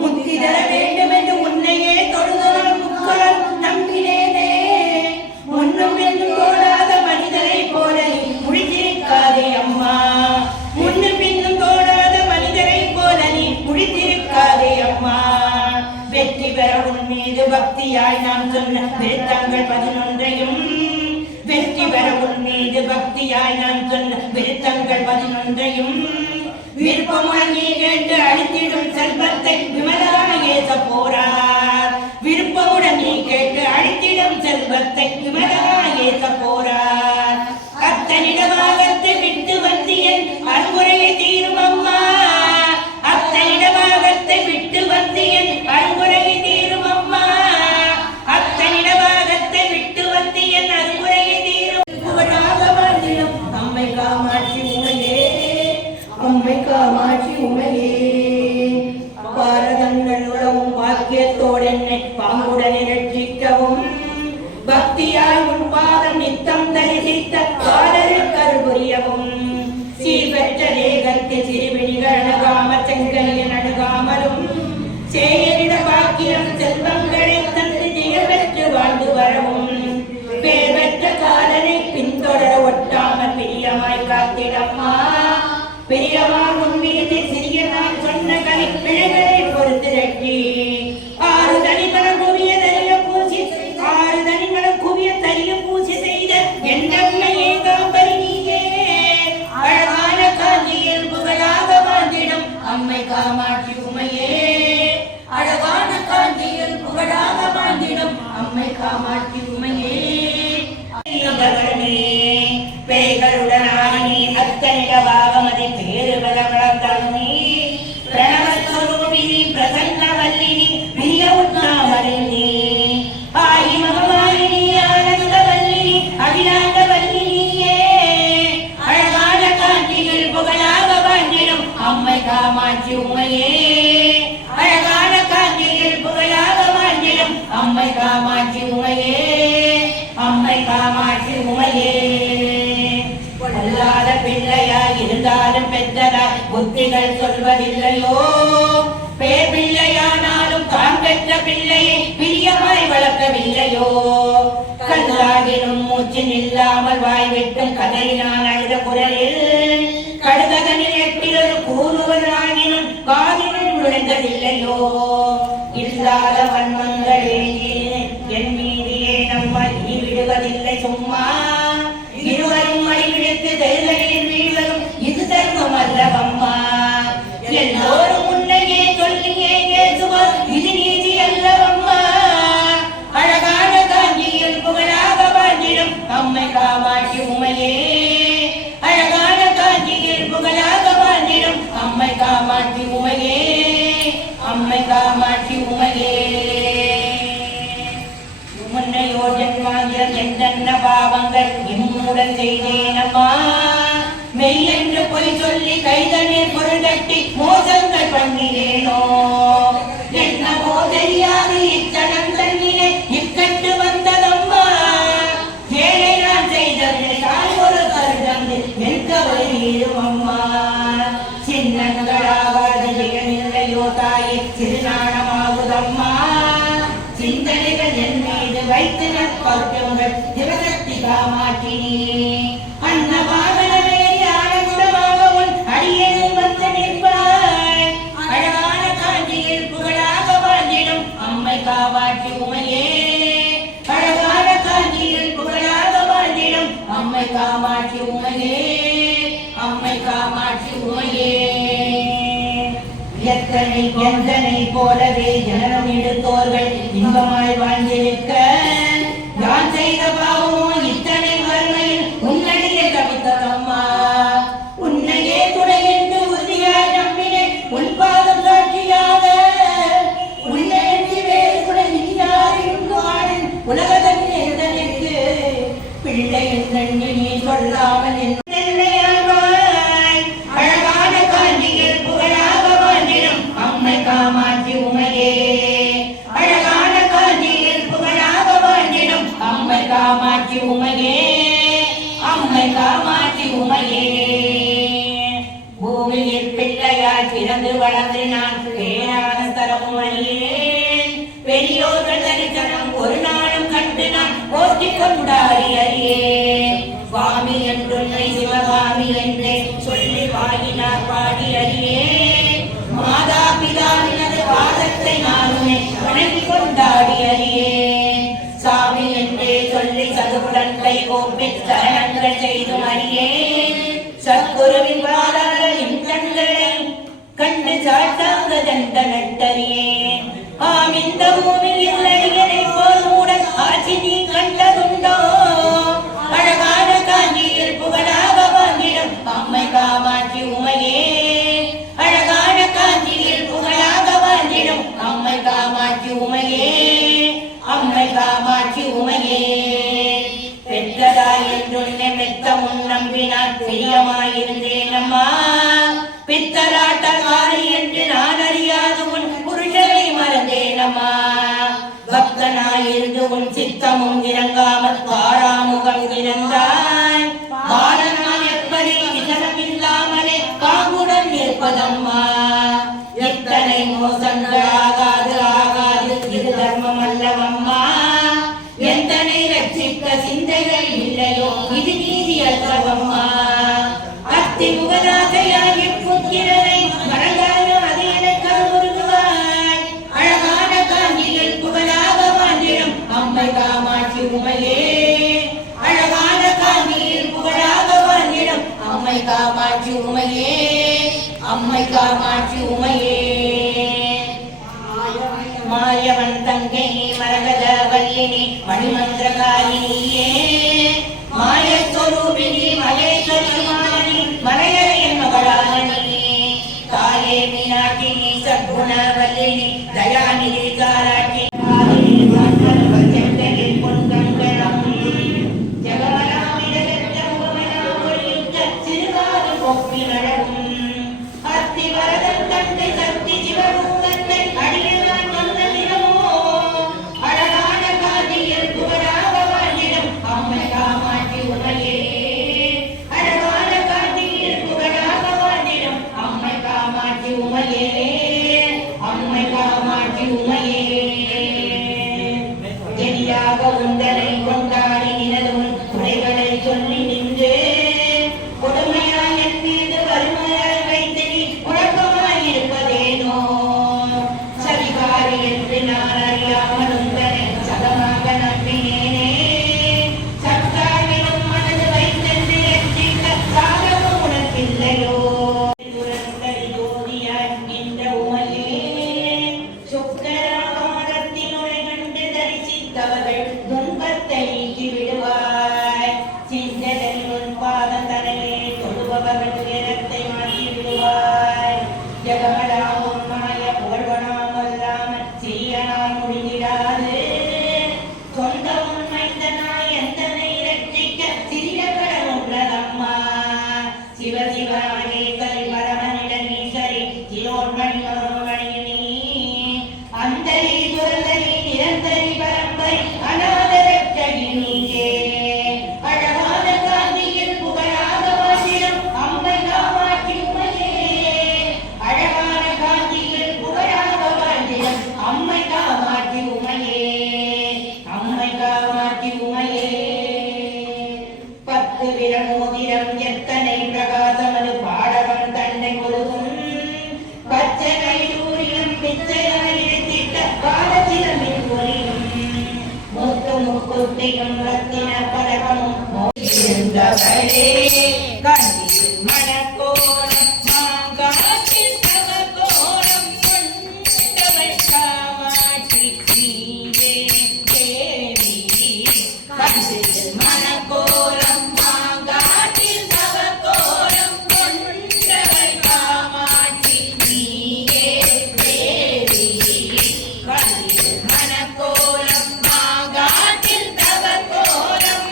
முத்தி தர வேண்டும் என்று உன்னையே தொழுதனால் முக்கால் நம்பினேனே. முன்னும் என்றும் தோடாத மனிதரை போல நீ முடித்திருக்காதே அம்மா. முன்னும் பின்னும் தோடாத மனிதரை போல நீ முடித்திருக்காதே அம்மா. வெற்றி பெற உன் மீது பக்தியாய் நாம் சொன்ன விருத்தங்கள் 11ஐயும் வெற்றி பெற உன் மீது பக்தியாய் நான் சொன்ன விருத்தங்கள் 11ஐயும் விருப்பமுடன் நீ கேட்டு அழித்திடும் செல்வத்தை விமலாக ஏச போறார். விருப்பமுடன் நீ கேட்டு அழித்திடும் செல்வத்தை விமலாக ஏச போறார். அத்தனிடமாகத்தை விட்டு வந்தியன் அறுமுறையை தீரும் அம்மா. அத்தனிடமாகத்தை விட்டு வந்தியன் அறுமுறையை தீரும் அம்மா. அத்தனிடமாகத்தை விட்டு வந்தியன் அறுமுறையை தீரும் புகழாக வாழ்ந்திடும் அம்மை காமாட்சி உமையே. அம்மை காமாட்சி உமையே. பாரதங்கள் உலவும் பாக்கியத்தோடு என்னை பாங்குடன் ரட்சிக்கவும் பக்தியாய் உன் பாதம் நித்தம் தரிசித்த பாடலில் கருபுரியவும் சீர்பெற்ற தேகத்தில் சிறுவிழிகள் அணுகாம செங்கலில் அணுகாமலும் சேயரிட பாக்கியம் செல்வங்களை தந்து திகழ்பெற்று வாழ்ந்து வரவும் பேர் பெற்ற காலனை பின்தொடர ஒட்டாமல் பிரியமாய் காத்திடம்மா. பெரியமான் உன் மீது சிறிய நான் சொன்ன கலை பிழைகளை பொறுத்து ரட்டி 6 தனிமலம் குவிய தரிய பூசி 6 தனிமலம் குவிய தரிய பூசி செய்த எந்தம்மையே காம்பரி நீயே. அழகான காஞ்சியில் புகழாக வாழ்ந்திடும் அம்மை காமாட்சி உமையே. அழகான காஞ்சியில் புகழாக வாழ்ந்திடும் அம்மை காமாட்சி உமையே. பேய்களுடனானி அத்தனிட பாவமதி பேரு பல வளர்ந்தனி பிரணவஸ்வரூபினி பிரசன்ன வல்லினி பிரிய உண்ணாமலினி ஆயி மகமாயினி ஆனந்த வல்லினி அகிலாண்ட வல்லினியே. அழகான காஞ்சியில் புகழாக வாழ்ந்திடும் அம்மை காமாட்சி உமையே. அழகான காஞ்சியில் புகழாக வாழ்ந்திடும் அம்மை காமாட்சி உமையே. அம்மை காமாட்சி உமையே. பொல்லாத பிள்ளையாய் இருந்தாலும் பெற்றதாய் புத்திகள் சொல்வதில்லையோ. பேர் பிள்ளையானாலும் தான் பெற்ற பிள்ளையை பிரியமாய் வளர்க்கவில்லையோ. கல்லாகினும் மூச்சு நில்லாமல் வாய்விட்டும் கதறினான் அழுத குரலில் கடுதனில் எட்டிலொரு கூறுவதாகினும் காதினுள் நுழைந்ததில்லையோ. இல்லாத வன்மங்களே என் மீதியே நம்மை விடுவதில்லை சும்மா. இருவரும் மடிவிடுத்து தெருகளில் வீழ்வதும் இது தர்மம் அல்லவம்மா. எல்லோரும் உன்னையே சொல்லியே ஏசுவார் இது நீதி அல்லவம்மா. அழகான காஞ்சியில் புகழாக வாழ்ந்திடும் அம்மை காமாட்சி உமையே. அழகான காஞ்சியில் புகழாக வாழ்ந்திடும் அம்மை காமாட்சி உமையே. அம்மை காமாட்சி உமையே. முன்னையோ ஜென்மாந்திரம் எந்தென்ன பாவங்கள் இம்முடன் செய்தேனம்மா. மெய் என்று பொய் சொல்லி கைதனில் பொருள் கட்டி மோசங்கள் பண்ணினேனோ. என்னவோ தெரியாது இச்சனம் தன்னினை இக்கட்டு வந்ததம்மா. ஏழை நான் செய்தது தான் ஒரு கருதந்து வெண்கவலை நீரும் அம்மா. சின்னங்களாகாத ஜெயமில்லையோ தாயே சிறுநாணமாகுதம்மா. சிந்தனைகள் என் மீது வைத்து நற்பக்குங்கள் சிவசக்தி காமாட்சினி. அன்னவாகனமே ஆனந்தமாக உன் அடியேனும் வந்து நிற்பாய். அழகான காஞ்சியில் புகழாக வாழ்ந்திடும் அம்மை காமாட்சி உமையே. அழகான காஞ்சியில் புகழாக வாழ்ந்திடும் அம்மை காமாட்சி உமையே. அம்மை காமாட்சி உமையே. எத்தனை எந்தனை போலவே ஜனனம் எடுத்தோர்கள் இன்பமாய் வாழ்ந்திருக்க நான் செய்த பாவமோ இத்தனை வறுமையில் உன்னையே தவித்ததம்மா. உன்னையே துணை என்று உறுதியாய் நம்பினேன் உன் பாதம் சாட்சியாக. உன்னை வேறு துணை நீயாரின் உலகதன் எந்தனுக்கு பிள்ளை என்று நீ சொல்லாமல் அழகான காஞ்சியில் புகழாக வாழ்ந்திடும் அம்மை காமாட்சி உமையே. அழகான காஞ்சியில் பிறந்து வளர்ந்து நான் பேரான தரவும் அறியேன். பெரியோர்கள் தரிசனம் ஒரு நாளும் கண்டு நான் போற்றி கொண்டாடி அறியேன். சுவாமி என்றுன்னை சிவகாமி என்றே சொல்லி வாயினார் பாடி அறியேன். மாதா பிதாவினது பாதத்தை நானுமே வணங்கி கொண்டாடி அறியேன். சாமி என்றே சொல்லி சதுகுலத்தை கோப்பி சரணங்கள் செய்தும் அறியேன். சத்குருவின் பாதங்களின் கண்களை கண்டு சாட்டாங்க தண்ட நட்டறியேன். ஆம் இந்த பூமியில் அடியனை போல் மூடன் ஆட்சி நீ கண்டதுண்டோ? அழகான காஞ்சியில் புகழாக வாங்கிடும் அம்மை காமாட்சி உமையே. அழகான காஞ்சியில் புகழாக வாங்கிடும் அம்மை காமாட்சி உமையே. அம்மை காமாட்சி உமையே. பெற்றதாய் என்றுன்னை மெத்த முன் நம்பினான் பிரியமாயிருந்தேன் அம்மா. பித்தராட்டக்காரி என்று நான் அறியாது உன் புருஷனை மறந்தேனம்மா. பக்தனாயிருந்து உன் சித்தமும் இறங்காமல் பாராமுகம் இருந்தாய். பாலனால் எப்படி விசனம் இல்லாமலே காங்குடன் இருப்பதம்மா. எத்தனை மோசங்கள் ஆகாது ஆகாது இது தர்மம் அல்லவம்மா. எத்தனை ரட்சிக்க சிந்தைகள் இல்லையோ இது நீதி அல்லவம்மா. அத்தி முகதாசையாகி புத்திரனை மறந்தாயோ அது எனக்கு முருகுவாய். அழகான காஞ்சியில் புகழாக வாழ்ந்திடும் அம்மை காமாட்சி உமையே. அழகான காஞ்சியில் புகழாக வாழ்ந்திடும் அம்மை காமாட்சி உமையே. அம்மை காமாட்சி உமையே. மாயவன் தங்கை மரகத வல்லினி மணிமந்திரகாரிணியே. மாயஸ்வரூபிணி மகேஸ்வரி மாலினி மலையரையன் மகளானி. தாயே மீனாட்சினி சத்குண வல்லினி தயாநிதி தாராட்சி உந்தனை கொண்டாடி நினதும் குறைகளை சொல்லி நின்று கொடுமையாய் என் மீது வறுமையாய் வைத்து நீ குழப்பமாயிருப்பதேனோ. சரிகாரி என்று நான் அறியாமல் உந்தனை சதமாக நம்பினேனே. சத்தாவிலும் மனது வைத்தென்று ரட்சிக்க சாதமும் உனக்கில்லையோ. ஜோதியாய் நின்ற உமையே. சுக்கராகாரத்தின் உரை கண்டு தரிசித்தவர்கள் துன்பத்தை நீக்கி விடுவாய். சிந்தனில் உன் பாதம் தரையே தொழுபவர்கள் துயரத்தை மாற்றி விடுவாய். ஜகமடாவும் மாய புகழ்வனாமல்லாமல் சிறியனாய் முடிந்திடாது. சொந்த உண்மைத்தனாய் எந்தனை இரட்சிக்க சிறிய கடவுள்ளதம்மா. சிவ சிவராயே கரி பரமனிடன் ஈஸ்வரி சிரோன்மணி மனோமணியினி. அந்தரி துரந்தரி நிரந்தரி பரம்பரை அநாதரட்சகி நீயே. அழகான காந்தியில் புகழாக வாசிடும் அம்மை காமாட்சி உமையே. அழகான காந்தியில் புகழாக வாழ்ந்திடும் அம்மை காமாட்சி உமையே. அம்மை காமாட்சி உமையே. 10 விரல் மோதிரம் எத்தனை பிரகாசமது பாடவன் தன்னை கொடுக்கும். பச்சை கையூரிலும் பிச்சையாயிருத்திட்ட பாலச்சிலம்பின் ஒளியும். முத்து முக்குத்தியும் ரத்தின பரவமும் மோதிருந்தவளே. காஞ்சியில் மணக்கோலம் மாங்காட்டில் தவக்கோலம் கொண்டவள் காமாட்சி நீயே தேவி. காஞ்சியில் மணக்கோலம் மாங்காட்டில் தவக்கோலம் கொண்டவள் காமாட்சி நீயே தேவி. காஞ்சியில் மணக்கோலம் மாங்காட்டில் தவக்கோலம்.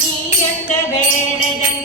நீ எந்த வேடதன்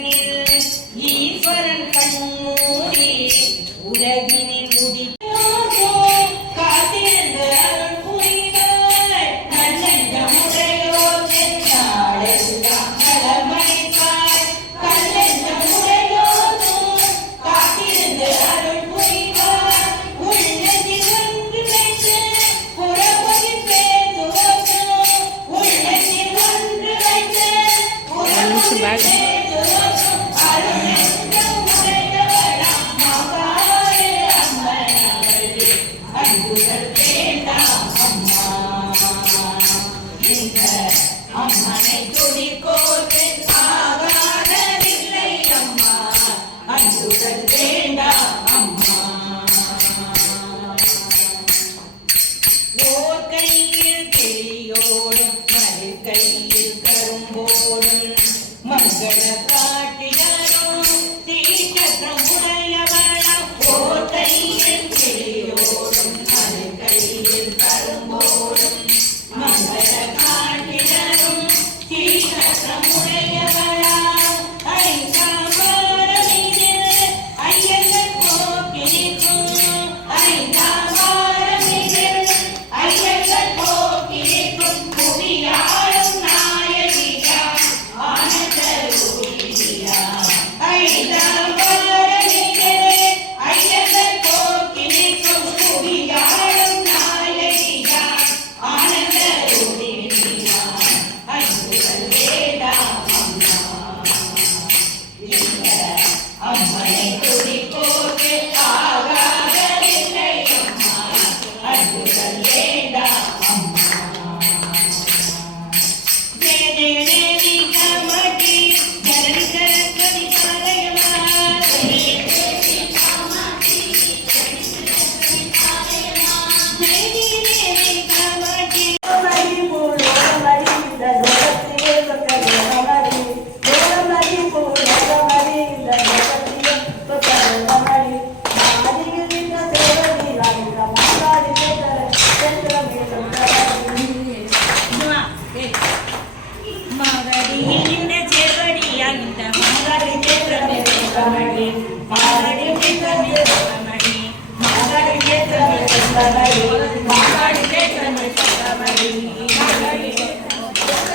அம்மனை துடிக்கோர்க்கு ஆகாததில்லை அம்மா அன்புடன் வேண்டாம் அம்மா ஓர் கையில் கிளியோடும் மறு கையில் கரும்போடும் மங்கள காட்டிடரும் தீச்சக்கம் உடையவளம் ஓர் கையில் கிளியோடும் மறு கையில் கரும்போடும் மங்கள காட்டிடரும் தீச்சக்கம் உடையவளம் ஐந்தாமரமிதில் ஐயங்கள் போக்கிரிக்கும் ஐந்தாமரமிதில் ஐயங்கள் போக்கிரிக்கும் புவியாளும் நாயகியா ஆனந்த ரூபியா ஐந்தாமரமிதில் ஐயங்கள் போக்கிரிக்கும் புவியாளும் நாயகியா ஆனந்த ரூபியா அன்புகள் வேண்டாம் அம்மனை துடிப்போர்க்கு ஆகாததில்லை அம்மா அன்புகள் வேண்டாம் அம்மா தேவி தேவி காமாட்சி ஜனனி சரஸ்வதி பாலயமா தேவி தேவி காமாட்சி மகடியில் இந்த செவடியா இந்த மகடி சேத்திரமே கமடி மகடி சேத்திரமே கமடி மகடி சேத்திரமே கமடி மகடி சேத்திரமே கமடி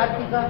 ஆர்த்திகா